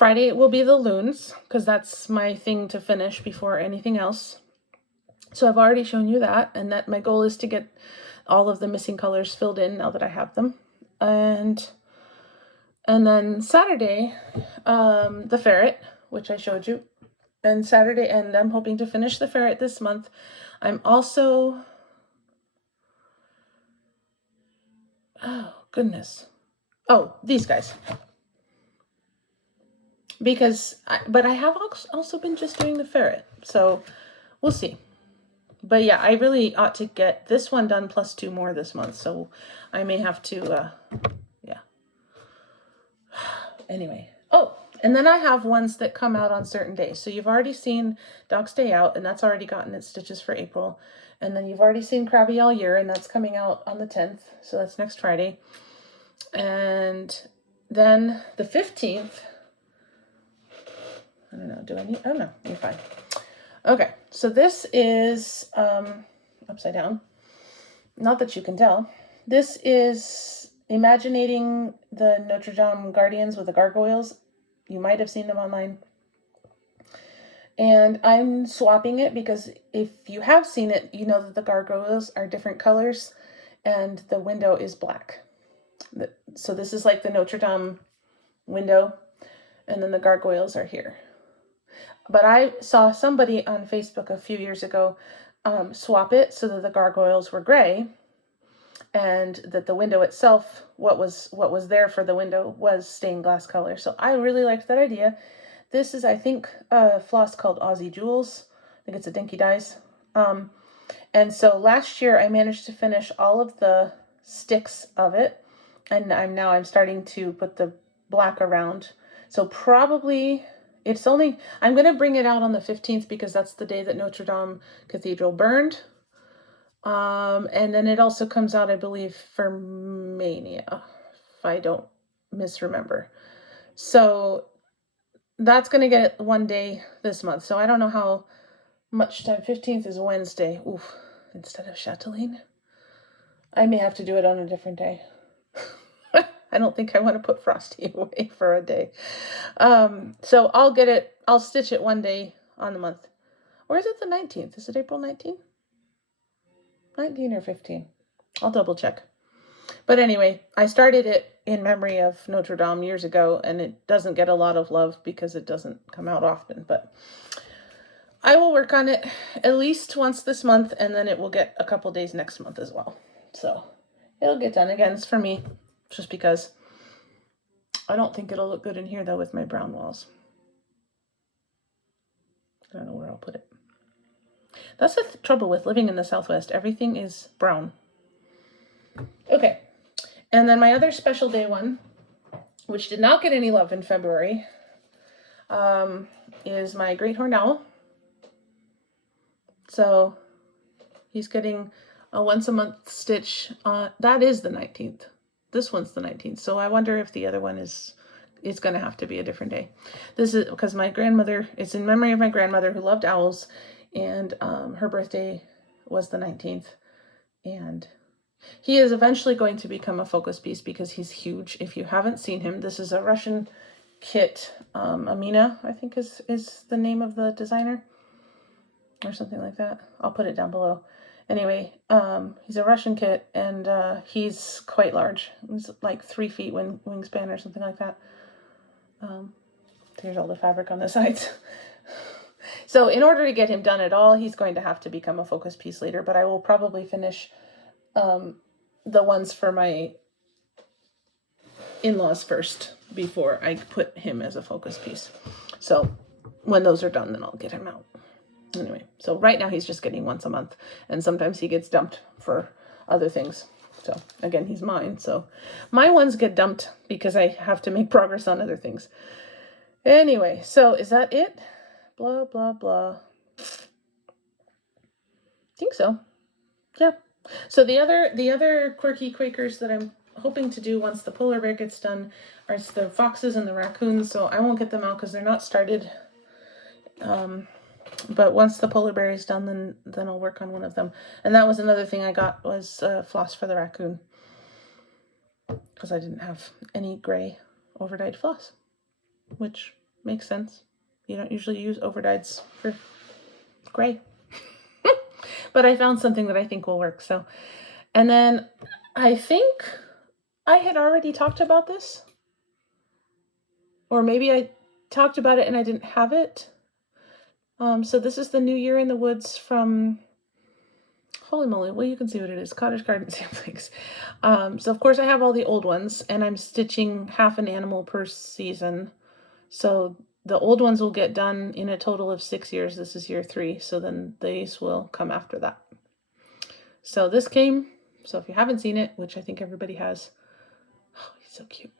it will be the Loons, because that's my thing to finish before anything else. So I've already shown you that, and that my goal is to get all of the missing colors filled in now that I have them. And then Saturday, the Ferret, which I showed you. And Saturday, and I'm hoping to finish the Ferret this month. I'm also, oh goodness, these guys, but I have also been just doing the Ferret, so we'll see. But yeah, I really ought to get this one done plus 2 more this month, so I may have to, yeah. Anyway, and then I have ones that come out on certain days. So you've already seen Dog's Day Out, and that's already gotten its stitches for April. And then you've already seen Crabby All Year, and that's coming out on the 10th. So that's next Friday. And then the 15th, I don't know, oh no, you're fine. Okay, so this is upside down. Not that you can tell. This is Imaginating the Notre Dame Guardians with the gargoyles. You might have seen them online. And I'm swapping it because if you have seen it, you know that the gargoyles are different colors and the window is black. So this is like the Notre Dame window, and then the gargoyles are here. But I saw somebody on Facebook a few years ago swap it so that the gargoyles were gray, and that the window itself, what was there for the window, was stained glass color. So I really liked that idea. This is, I think, a floss called Aussie Jewels. I think it's a Dinky Dyes. And so last year I managed to finish all of the sticks of it, and I'm starting to put the black around. So probably I'm going to bring it out on the 15th because that's the day that Notre Dame Cathedral burned. And then it also comes out, I believe, for Mania, if I don't misremember. So that's going to get one day this month. So I don't know how much time. 15th is Wednesday. Oof, instead of Chatelaine. I may have to do it on a different day. I don't think I want to put Frosty away for a day. So I'll stitch it one day on the month. Or is it the 19th? Is it April 19th? 19 or 15. I'll double check. But anyway, I started it in memory of Notre Dame years ago, and it doesn't get a lot of love because it doesn't come out often. But I will work on it at least once this month, and then it will get a couple days next month as well. So it'll get done again. It's for me, just because I don't think it'll look good in here, though, with my brown walls. I don't know where I'll put it. That's the trouble with living in the Southwest. Everything is brown. Okay. And then my other special day one, which did not get any love in February, is my Great Horned Owl. So he's getting a once a month stitch. That is the 19th. This one's the 19th. So I wonder if the other one is going to have to be a different day. This is because my grandmother, it's in memory of my grandmother who loved owls. And her birthday was the 19th. And he is eventually going to become a focus piece because he's huge. If you haven't seen him, this is a Russian kit. Amina, I think is the name of the designer. or something like that. I'll put it down below. Anyway, he's a Russian kit, and he's quite large. He's like 3 feet wingspan or something like that. There's all the fabric on the sides. So in order to get him done at all, he's going to have to become a focus piece later, but I will probably finish the ones for my in-laws first before I put him as a focus piece. So when those are done, then I'll get him out. Anyway, so right now he's just getting once a month, and sometimes he gets dumped for other things. So again, he's mine. So my ones get dumped because I have to make progress on other things. Anyway, so is that it? Blah, blah, blah. I think so. Yeah. So the other quirky Quakers that I'm hoping to do once the polar bear gets done are the foxes and the raccoons. So I won't get them out because they're not started. But once the polar bear is done, then I'll work on one of them. And that was another thing I got was floss for the raccoon, because I didn't have any gray overdyed floss, which makes sense. You don't usually use overdyes for gray. But I found something that I think will work. So, and then I think I had already talked about this, or maybe I talked about it and I didn't have it. So this is the New Year in the Woods from, holy moly, well, you can see what it is, Cottage Garden Samplings. So of course I have all the old ones, and I'm stitching half an animal per season. So the old ones will get done in a total of 6 years. This is year 3, so then these will come after that. So this came, so if you haven't seen it, which I think everybody has, oh, he's so cute.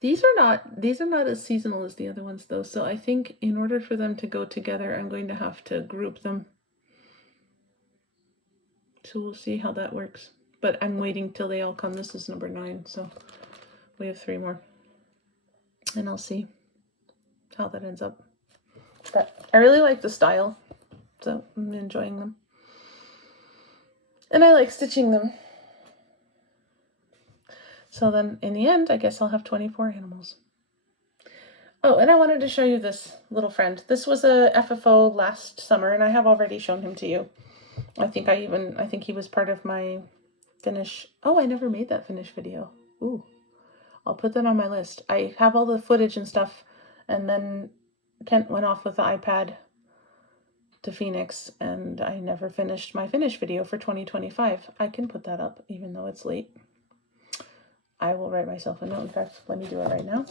These are not as seasonal as the other ones though, so I think in order for them to go together, I'm going to have to group them. So we'll see how that works. But I'm waiting till they all come. This is number 9, so we have 3 more. And I'll see how that ends up. But I really like the style, so I'm enjoying them. And I like stitching them. So then in the end, I guess I'll have 24 animals. Oh, and I wanted to show you this little friend. This was a FFO last summer, and I have already shown him to you. I think he was part of my finish. Oh, I never made that finish video. Ooh, I'll put that on my list. I have all the footage and stuff, and then Kent went off with the iPad to Phoenix, and I never finished my finish video for 2025. I can put that up, even though it's late. I will write myself a note. In fact, let me do it right now.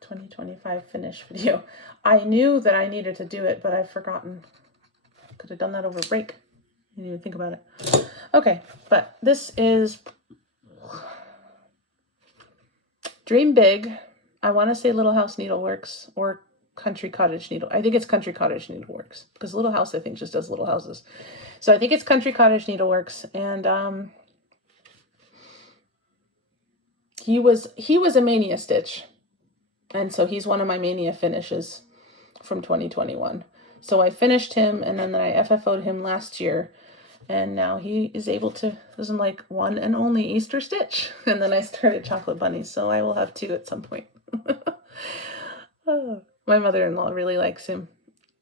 2025 finish video. I knew that I needed to do it, but I've forgotten. Could have done that over break. I didn't even think about it. Okay, but this is Dream Big. I want to say Little House Needleworks or Country Cottage Needle. I think it's Country Cottage Needleworks, because Little House I think just does little houses. So I think it's Country Cottage Needleworks, and he was a Mania stitch, and so he's one of my Mania finishes from 2021. So I finished him, and then I FFO'd him last year, and now he is able to, this is like one and only Easter stitch. And then I started Chocolate Bunnies, so I will have 2 at some point. Oh, my mother-in-law really likes him.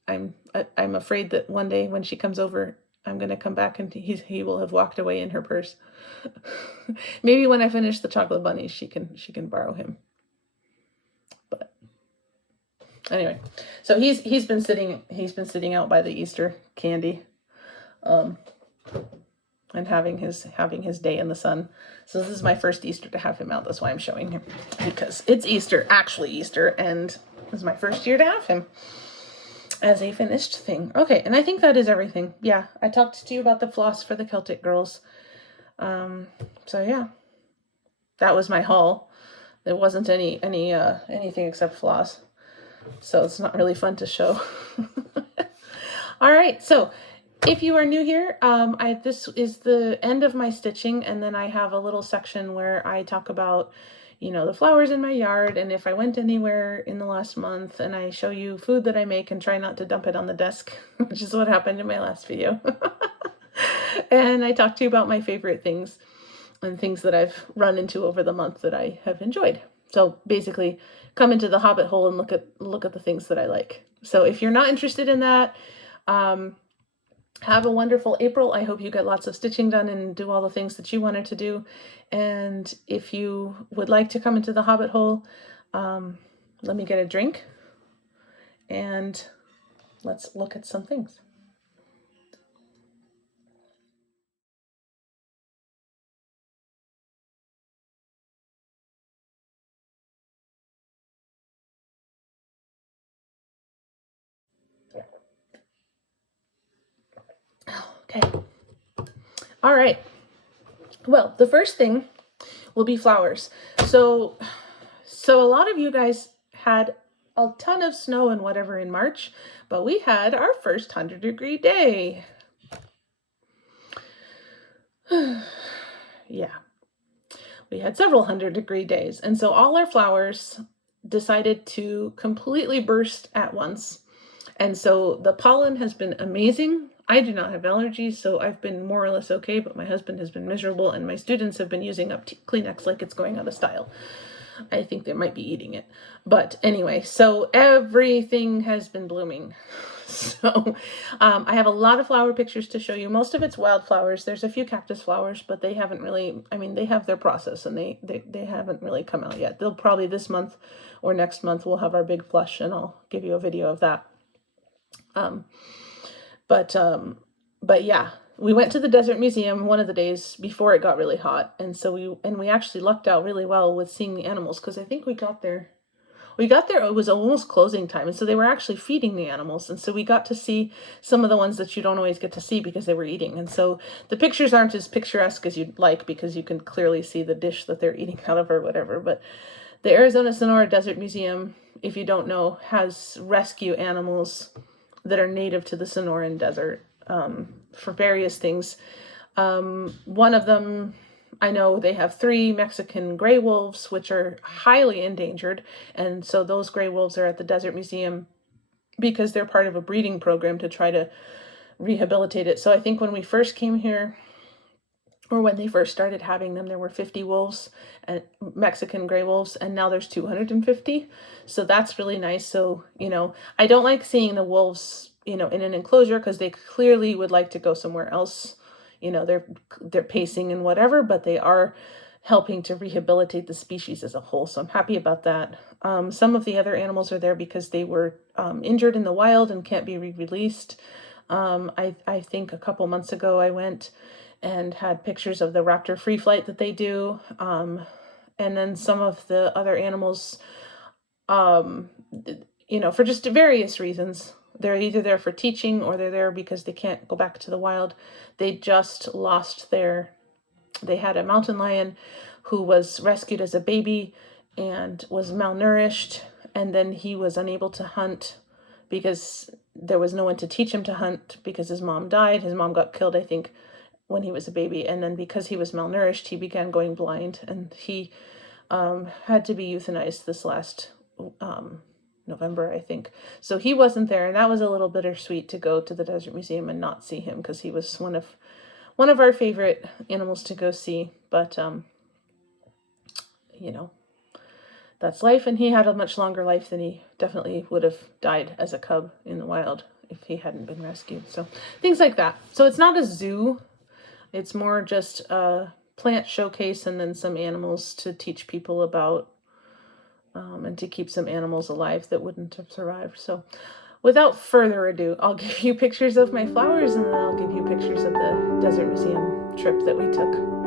I'm afraid that one day when she comes over, I'm going to come back and he will have walked away in her purse. Maybe when I finish the Chocolate Bunnies, she can borrow him. But anyway, so he's been sitting out by the Easter candy, and having his day in the sun. So this is my first Easter to have him out. That's why I'm showing him, because it's Easter, actually Easter, and this is my first year to have him as a finished thing. Okay, and I think that is everything. Yeah, I talked to you about the floss for the Celtic girls. So yeah, that was my haul. There wasn't anything except floss, so it's not really fun to show. All right, so if you are new here, this is the end of my stitching, and then I have a little section where I talk about, the flowers in my yard, and if I went anywhere in the last month, and I show you food that I make and try not to dump it on the desk, which is what happened in my last video. And I talk to you about my favorite things and things that I've run into over the month that I have enjoyed. So basically, come into the Hobbit hole and look at the things that I like. So if you're not interested in that, have a wonderful April. I hope you get lots of stitching done and do all the things that you wanted to do. And if you would like to come into the Hobbit hole, let me get a drink and let's look at some things. Okay. All right. Well, the first thing will be flowers. So a lot of you guys had a ton of snow and whatever in March, but we had our first 100-degree day. Yeah. We had several 100-degree days. And so all our flowers decided to completely burst at once. And so the pollen has been amazing. I do not have allergies, so I've been more or less okay, but my husband has been miserable, and my students have been using up Kleenex like it's going out of style. I think they might be eating it. But anyway, so everything has been blooming. So I have a lot of flower pictures to show you. Most of it's wildflowers. There's a few cactus flowers, but they haven't really, I mean, they have their process, and they haven't really come out yet. They'll probably this month or next month we'll have our big flush, and I'll give you a video of that. But yeah, we went to the Desert Museum one of the days before it got really hot, and so we actually lucked out really well with seeing the animals, because I think we got there, it was almost closing time, and so they were actually feeding the animals, and so we got to see some of the ones that you don't always get to see because they were eating. And so the pictures aren't as picturesque as you'd like, because you can clearly see the dish that they're eating out of or whatever. But the Arizona Sonora Desert Museum, if you don't know, has rescue animals that are native to the Sonoran Desert for various things. One of them, I know they have 3 Mexican gray wolves, which are highly endangered. And so those gray wolves are at the Desert Museum because they're part of a breeding program to try to rehabilitate it. So I think when we first came here, or when they first started having them, there were 50 wolves, and Mexican gray wolves, and now there's 250. So that's really nice. So, I don't like seeing the wolves, in an enclosure, because they clearly would like to go somewhere else. They're pacing and whatever, but they are helping to rehabilitate the species as a whole. So I'm happy about that. Some of the other animals are there because they were injured in the wild and can't be re-released. I think a couple months ago I went and had pictures of the raptor free flight that they do. And then some of the other animals, for just various reasons. They're either there for teaching, or they're there because they can't go back to the wild. They just lost they had a mountain lion who was rescued as a baby and was malnourished. And then he was unable to hunt because there was no one to teach him to hunt, because his mom died. His mom got killed, I think, when he was a baby. And then because he was malnourished, he began going blind, and he had to be euthanized this last November, I think. So he wasn't there, and that was a little bittersweet to go to the Desert Museum and not see him, because he was one of our favorite animals to go see. But that's life, and he had a much longer life than he definitely would have died as a cub in the wild if he hadn't been rescued. So things like that. So it's not a zoo. It's more just a plant showcase, and then some animals to teach people about, and to keep some animals alive that wouldn't have survived. So without further ado, I'll give you pictures of my flowers, and then I'll give you pictures of the Desert Museum trip that we took.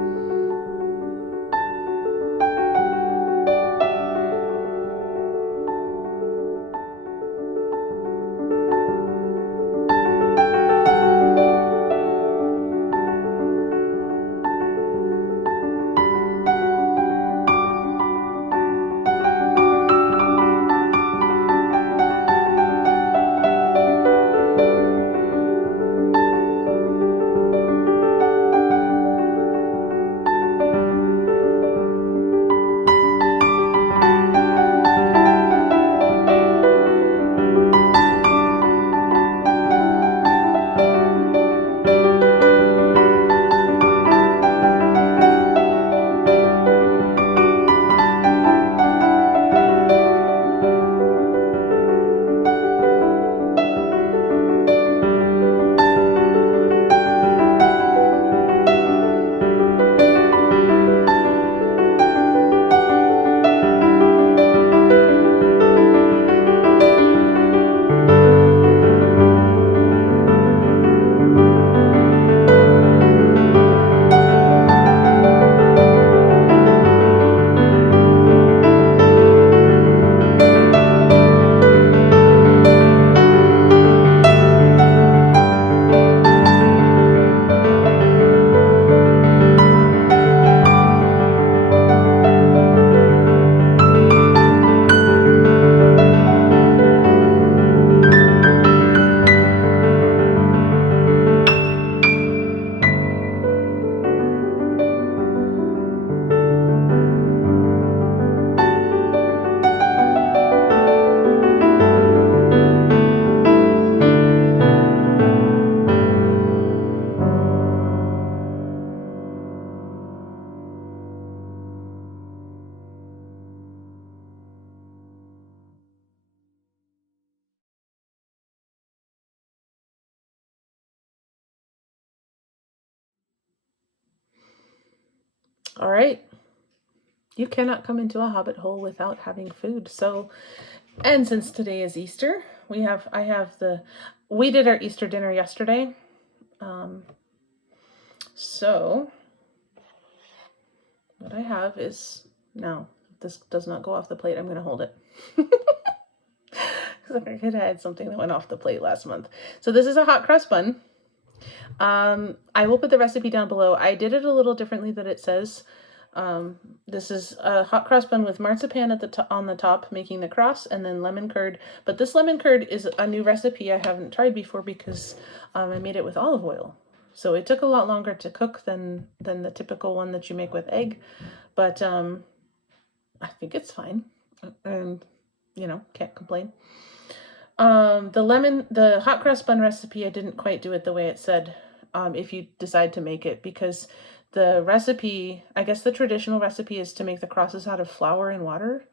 All right. You cannot come into a hobbit hole without having food. So, and since today is Easter, we did our Easter dinner yesterday. So what I have is, now this does not go off the plate. I'm going to hold it. I could have had something that went off the plate last month. So this is a hot cross bun. I will put the recipe down below. I did it a little differently than it says. This is a hot cross bun with marzipan on the top, making the cross, and then lemon curd. But this lemon curd is a new recipe I haven't tried before because I made it with olive oil. So it took a lot longer to cook than the typical one that you make with egg. But I think it's fine. And, can't complain. The hot cross bun recipe, I didn't quite do it the way it said, if you decide to make it, because the recipe, I guess the traditional recipe is to make the crosses out of flour and water,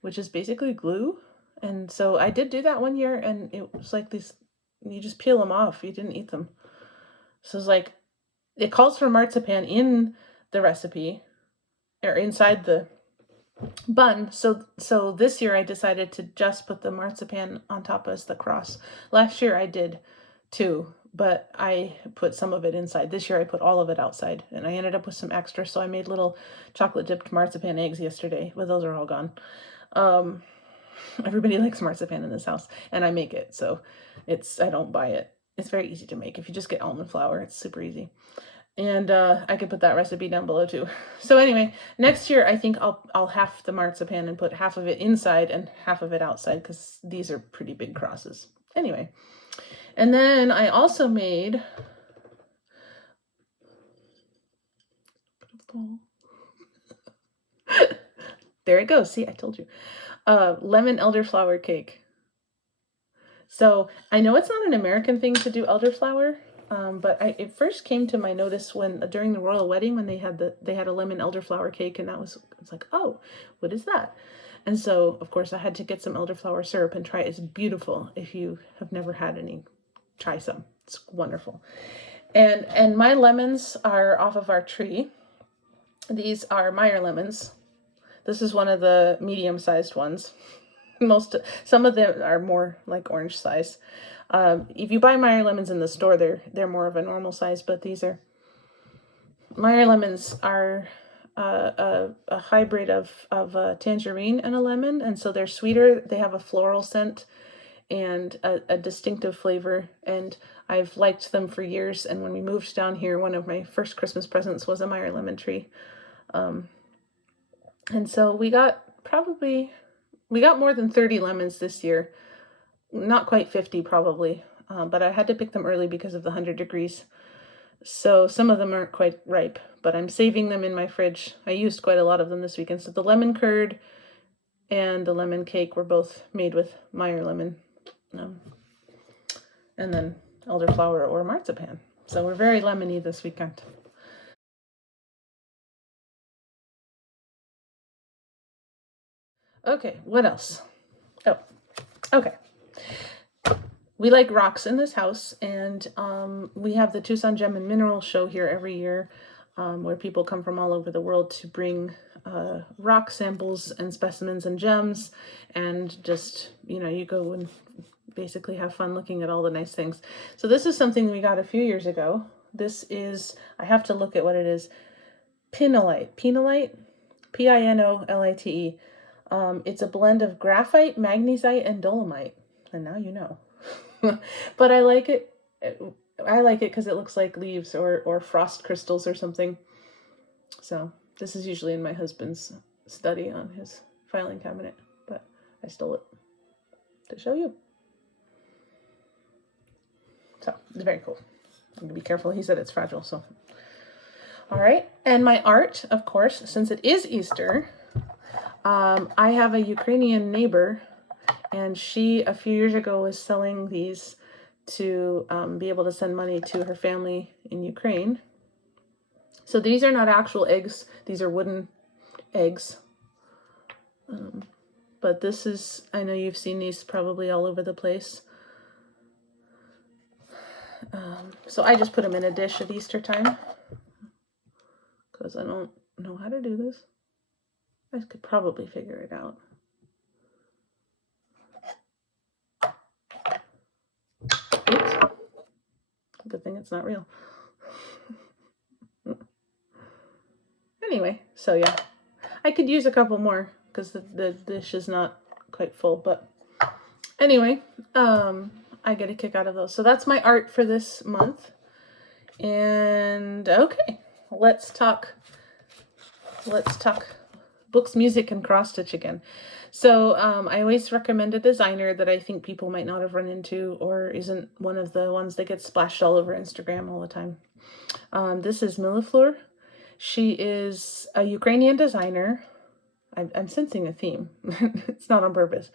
which is basically glue. And so I did do that one year, and it was like these, you just peel them off, you didn't eat them. So it's like, it calls for marzipan in the recipe, or inside the bun. So this year I decided to just put the marzipan on top as the cross. Last year I did too, but I put some of it inside. This year I put all of it outside, and I ended up with some extra, so I made little chocolate dipped marzipan eggs yesterday, but those are all gone. Everybody likes marzipan in this house, and I make it, so I don't buy it. It's very easy to make. If you just get almond flour, it's super easy. And I could put that recipe down below too. So anyway, next year I think I'll half the marzipan and put half of it inside and half of it outside, because these are pretty big crosses. Anyway, and then I also made there it goes. See, I told you. Lemon elderflower cake. So I know it's not an American thing to do elderflower. But it first came to my notice during the royal wedding, when they had a lemon elderflower cake, and it's like, oh, what is that? And so of course I had to get some elderflower syrup and try it. It's beautiful. If you have never had any, try some. It's wonderful. And my lemons are off of our tree. These are Meyer lemons. This is one of the medium-sized ones. Some of them are more like orange size. If you buy Meyer lemons in the store, they're more of a normal size, but Meyer lemons are a hybrid of a tangerine and a lemon, and so they're sweeter. They have a floral scent and a distinctive flavor, and I've liked them for years. And when we moved down here, one of my first Christmas presents was a Meyer lemon tree. And so we got more than 30 lemons this year. Not quite 50 probably, but I had to pick them early because of the 100 degrees. So some of them aren't quite ripe, but I'm saving them in my fridge. I used quite a lot of them this weekend. So the lemon curd and the lemon cake were both made with Meyer lemon. And then elderflower or marzipan. So we're very lemony this weekend. Okay, what else? Oh, okay. We like rocks in this house, and we have the Tucson Gem and Mineral show here every year, where people come from all over the world to bring rock samples and specimens and gems, and just, you go and basically have fun looking at all the nice things. So this is something we got a few years ago. This is, I have to look at what it is, Pinolite, Pinolite. It's a blend of graphite, magnesite, and dolomite, and now you know. But I like it. I like it because it looks like leaves or frost crystals or something. So this is usually in my husband's study on his filing cabinet, but I stole it to show you. So it's very cool. I'm gonna be careful. He said it's fragile, so. All right, and my art, of course, since it is Easter, I have a Ukrainian neighbor, and she, a few years ago, was selling these to be able to send money to her family in Ukraine. So these are not actual eggs. These are wooden eggs. But this is, I know you've seen these probably all over the place. So I just put them in a dish at Easter time, because I don't know how to do this. I could probably figure it out. Oops. Good thing it's not real. Anyway, so yeah. I could use a couple more because the dish is not quite full, but anyway, I get a kick out of those. So that's my art for this month. And okay, let's talk books, music, and cross stitch again. So I always recommend a designer that I think people might not have run into or isn't one of the ones that gets splashed all over Instagram all the time. This is Millefleur. She is a Ukrainian designer. I'm sensing a theme. It's not on purpose.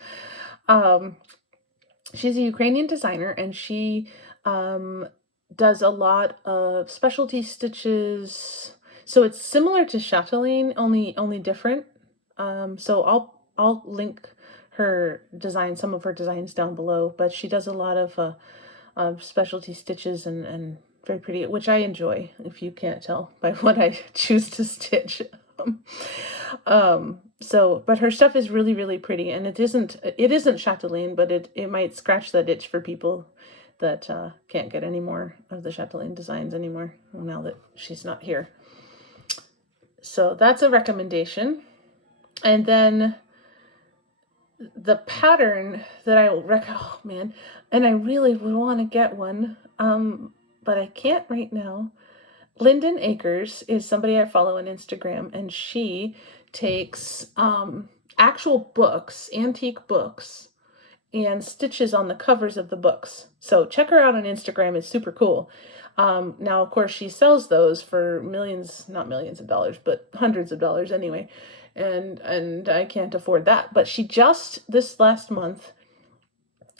She's a Ukrainian designer, and she does a lot of specialty stitches. So it's similar to Chatelaine, only different. So I'll link her design, some of her designs down below. But she does a lot of specialty stitches and very pretty, which I enjoy, if you can't tell by what I choose to stitch. But her stuff is really, really pretty, and it isn't Chatelaine, but it might scratch that itch for people that can't get any more of the Chatelaine designs anymore now that she's not here. So that's a recommendation. And then the pattern that oh man, and I really would want to get one, but I can't right now. Linden Acres is somebody I follow on Instagram, and she takes actual books, antique books, and stitches on the covers of the books. So check her out on Instagram. It's super cool. Now, of course, she sells those for not millions of dollars, but hundreds of dollars anyway. And I can't afford that. But she just this last month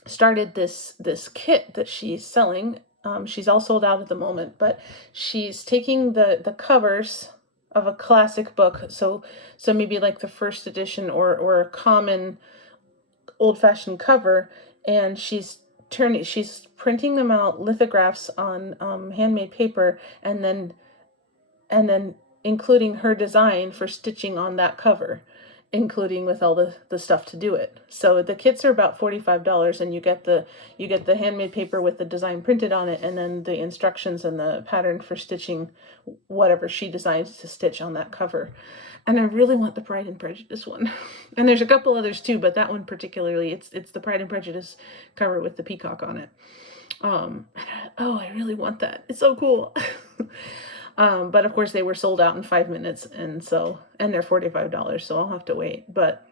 started this kit that she's selling. She's all sold out at the moment, but she's taking the covers of a classic book, so maybe like the first edition or a common old-fashioned cover, and she's printing them out, lithographs on handmade paper, and then including her design for stitching on that cover, including with all the stuff to do it. So the kits are about $45, and you get the handmade paper with the design printed on it, and then the instructions and the pattern for stitching whatever she decides to stitch on that cover. And I really want the Pride and Prejudice one. And there's a couple others too, but that one particularly, it's the Pride and Prejudice cover with the peacock on it. I really want that. It's so cool. But of course they were sold out in 5 minutes, and they're $45, so I'll have to wait. But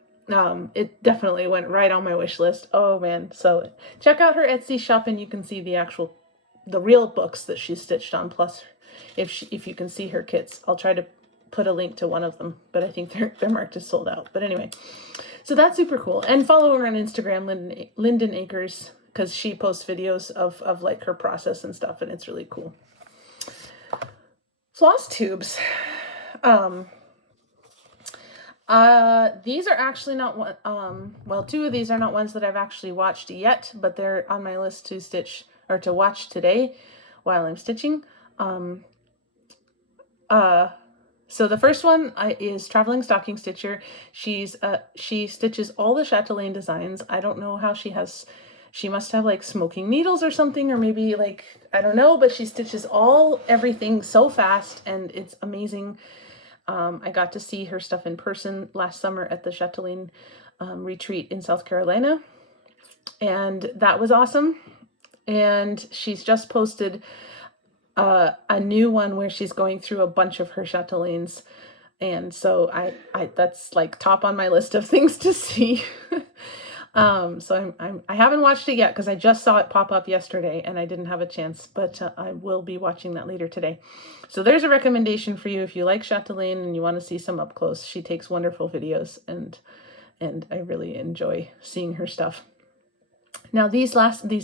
it definitely went right on my wish list. Oh man. So check out her Etsy shop, and you can see the real books that she stitched on, plus if you can see her kits. I'll try to put a link to one of them, but I think they're marked as sold out. But anyway, so that's super cool. And follow her on Instagram, Linden Acres, because she posts videos of like her process and stuff, and it's really cool. Flosstubes. These are actually not one, two of these are not ones that I've actually watched yet, but they're on my list to stitch or to watch today while I'm stitching. So the first one is Traveling Stocking Stitcher. She stitches all the Chatelaine designs. I don't know how she must have like smoking needles or something, or maybe like, I don't know, but she stitches everything so fast, and it's amazing. I got to see her stuff in person last summer at the Chatelaine retreat in South Carolina, and that was awesome. And she's just posted a new one where she's going through a bunch of her Chatelaines, and so I that's like top on my list of things to see. So I haven't watched it yet because I just saw it pop up yesterday and I didn't have a chance, but I will be watching that later today. So there's a recommendation for you if you like Chatelaine and you want to see some up close. She takes wonderful videos, and I really enjoy seeing her stuff. Now these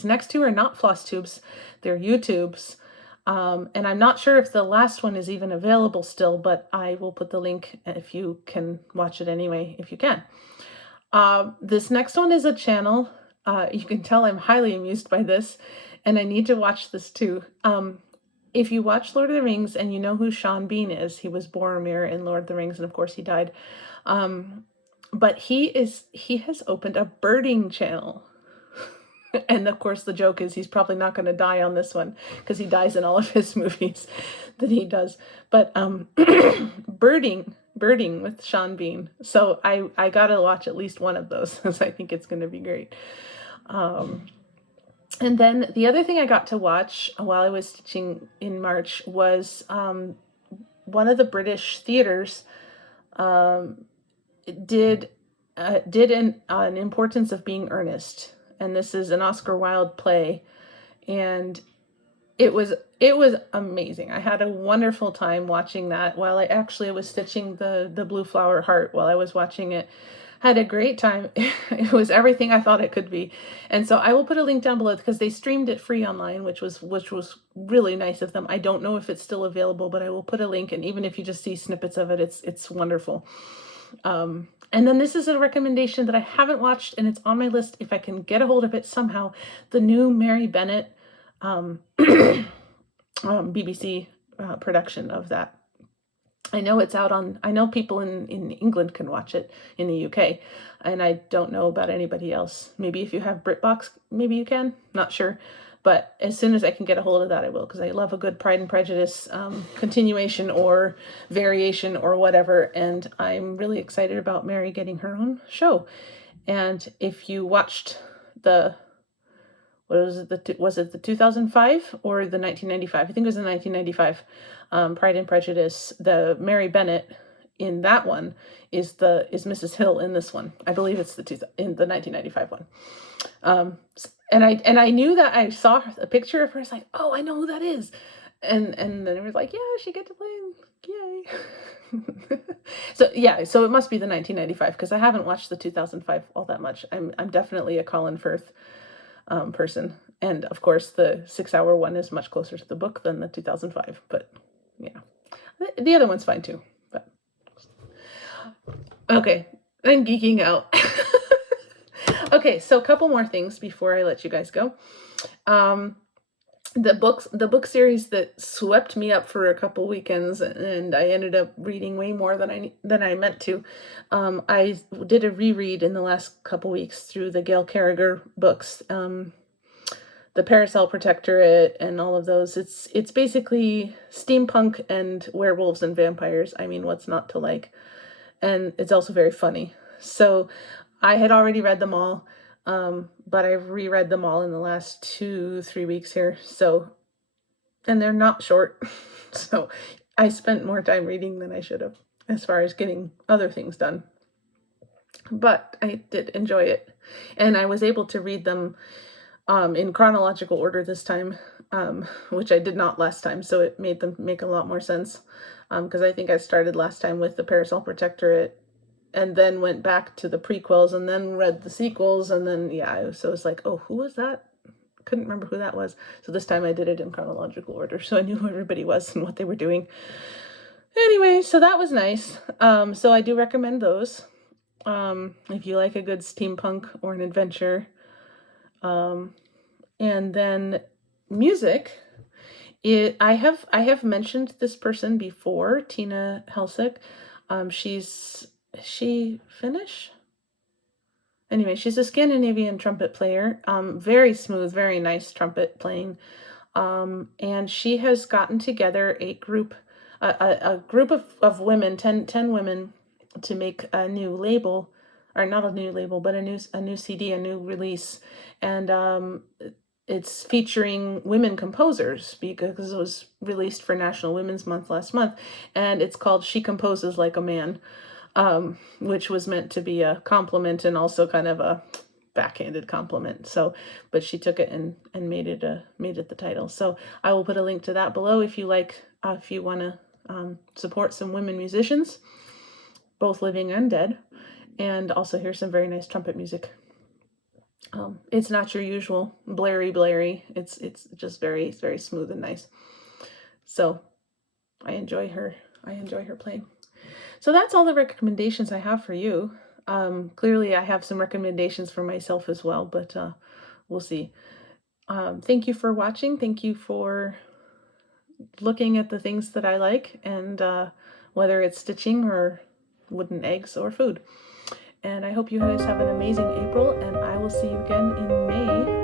next two are not Flosstubes, they're YouTubes. And I'm not sure if the last one is even available still, but I will put the link if you can watch it anyway, if you can. This next one is a channel. You can tell I'm highly amused by this, and I need to watch this too. if you watch Lord of the Rings and you know who Sean Bean is, he was Boromir in Lord of the Rings, and of course he died. But he has opened a birding channel. And of course the joke is he's probably not going to die on this one because he dies in all of his movies that he does. But birding with Sean Bean. So I got to watch at least one of those because I think it's going to be great. And then the other thing I got to watch while I was teaching in March was one of the British theaters did an Importance of Being Earnest. And this is an Oscar Wilde play. And it was amazing. I had a wonderful time watching that while I actually was stitching the blue flower heart while I was watching it. Had a great time. It was everything I thought it could be. And so I will put a link down below because they streamed it free online, which was really nice of them. I don't know if it's still available, but I will put a link, and even if you just see snippets of it, it's wonderful. And then this is a recommendation that I haven't watched, and it's on my list if I can get a hold of it somehow. The new Mary Bennett BBC production of that. I know it's out on, I know people in England can watch it in the UK, and I don't know about anybody else. Maybe if you have BritBox, maybe you can, not sure. But as soon as I can get a hold of that, I will, because I love a good Pride and Prejudice continuation or variation or whatever. And I'm really excited about Mary getting her own show. And if you watched the, was it the 2005 or the 1995? I think it was the 1995 Pride and Prejudice. The Mary Bennett in that one is Mrs. Hill in this one. I believe it's in the 1995 one. And I knew that I saw a picture of her. I was like, oh, I know who that is. And then it was like, yeah, she get to play. Yay. So it must be the 1995 because I haven't watched the 2005 all that much. I'm definitely a Colin Firth person. And of course the 6-hour one is much closer to the book than the 2005, but yeah, the other one's fine too. But okay, I'm geeking out. Okay, so a couple more things before I let you guys go. The book series that swept me up for a couple weekends, and I ended up reading way more than I meant to. I did a reread in the last couple weeks through the Gail Carriger books, the Parasol Protectorate, and all of those. It's basically steampunk and werewolves and vampires. I mean, what's not to like? And it's also very funny. So I had already read them all, but I've reread them all in the last 2-3 weeks here. So, and they're not short. So I spent more time reading than I should have as far as getting other things done. But I did enjoy it. And I was able to read them in chronological order this time, which I did not last time. So it made them make a lot more sense. Because I think I started last time with the Parasol Protectorate, and then went back to the prequels, and then read the sequels, and then, yeah, so it's like, oh, who was that? Couldn't remember who that was. So this time I did it in chronological order, so I knew who everybody was and what they were doing. Anyway, so that was nice. So I do recommend those. If you like a good steampunk or an adventure. And then music. I have mentioned this person before, Tina Helsick. Is she Finnish? Anyway, she's a Scandinavian trumpet player. Very smooth, very nice trumpet playing. And she has gotten together a group of women, 10 women, to make a new label, or not a new label, but a new CD, a new release. And it's featuring women composers because it was released for National Women's Month last month. And it's called She Composes Like a Man. Which was meant to be a compliment and also kind of a backhanded compliment. So, but she took it and made it the title. So I will put a link to that below if you want to support some women musicians, both living and dead, and also hear some very nice trumpet music. It's not your usual blary. It's just very, very smooth and nice. So I enjoy her playing. So that's all the recommendations I have for you. Clearly I have some recommendations for myself as well, but we'll see. Thank you for watching. Thank you for looking at the things that I like, and whether it's stitching or wooden eggs or food. And I hope you guys have an amazing April, and I will see you again in May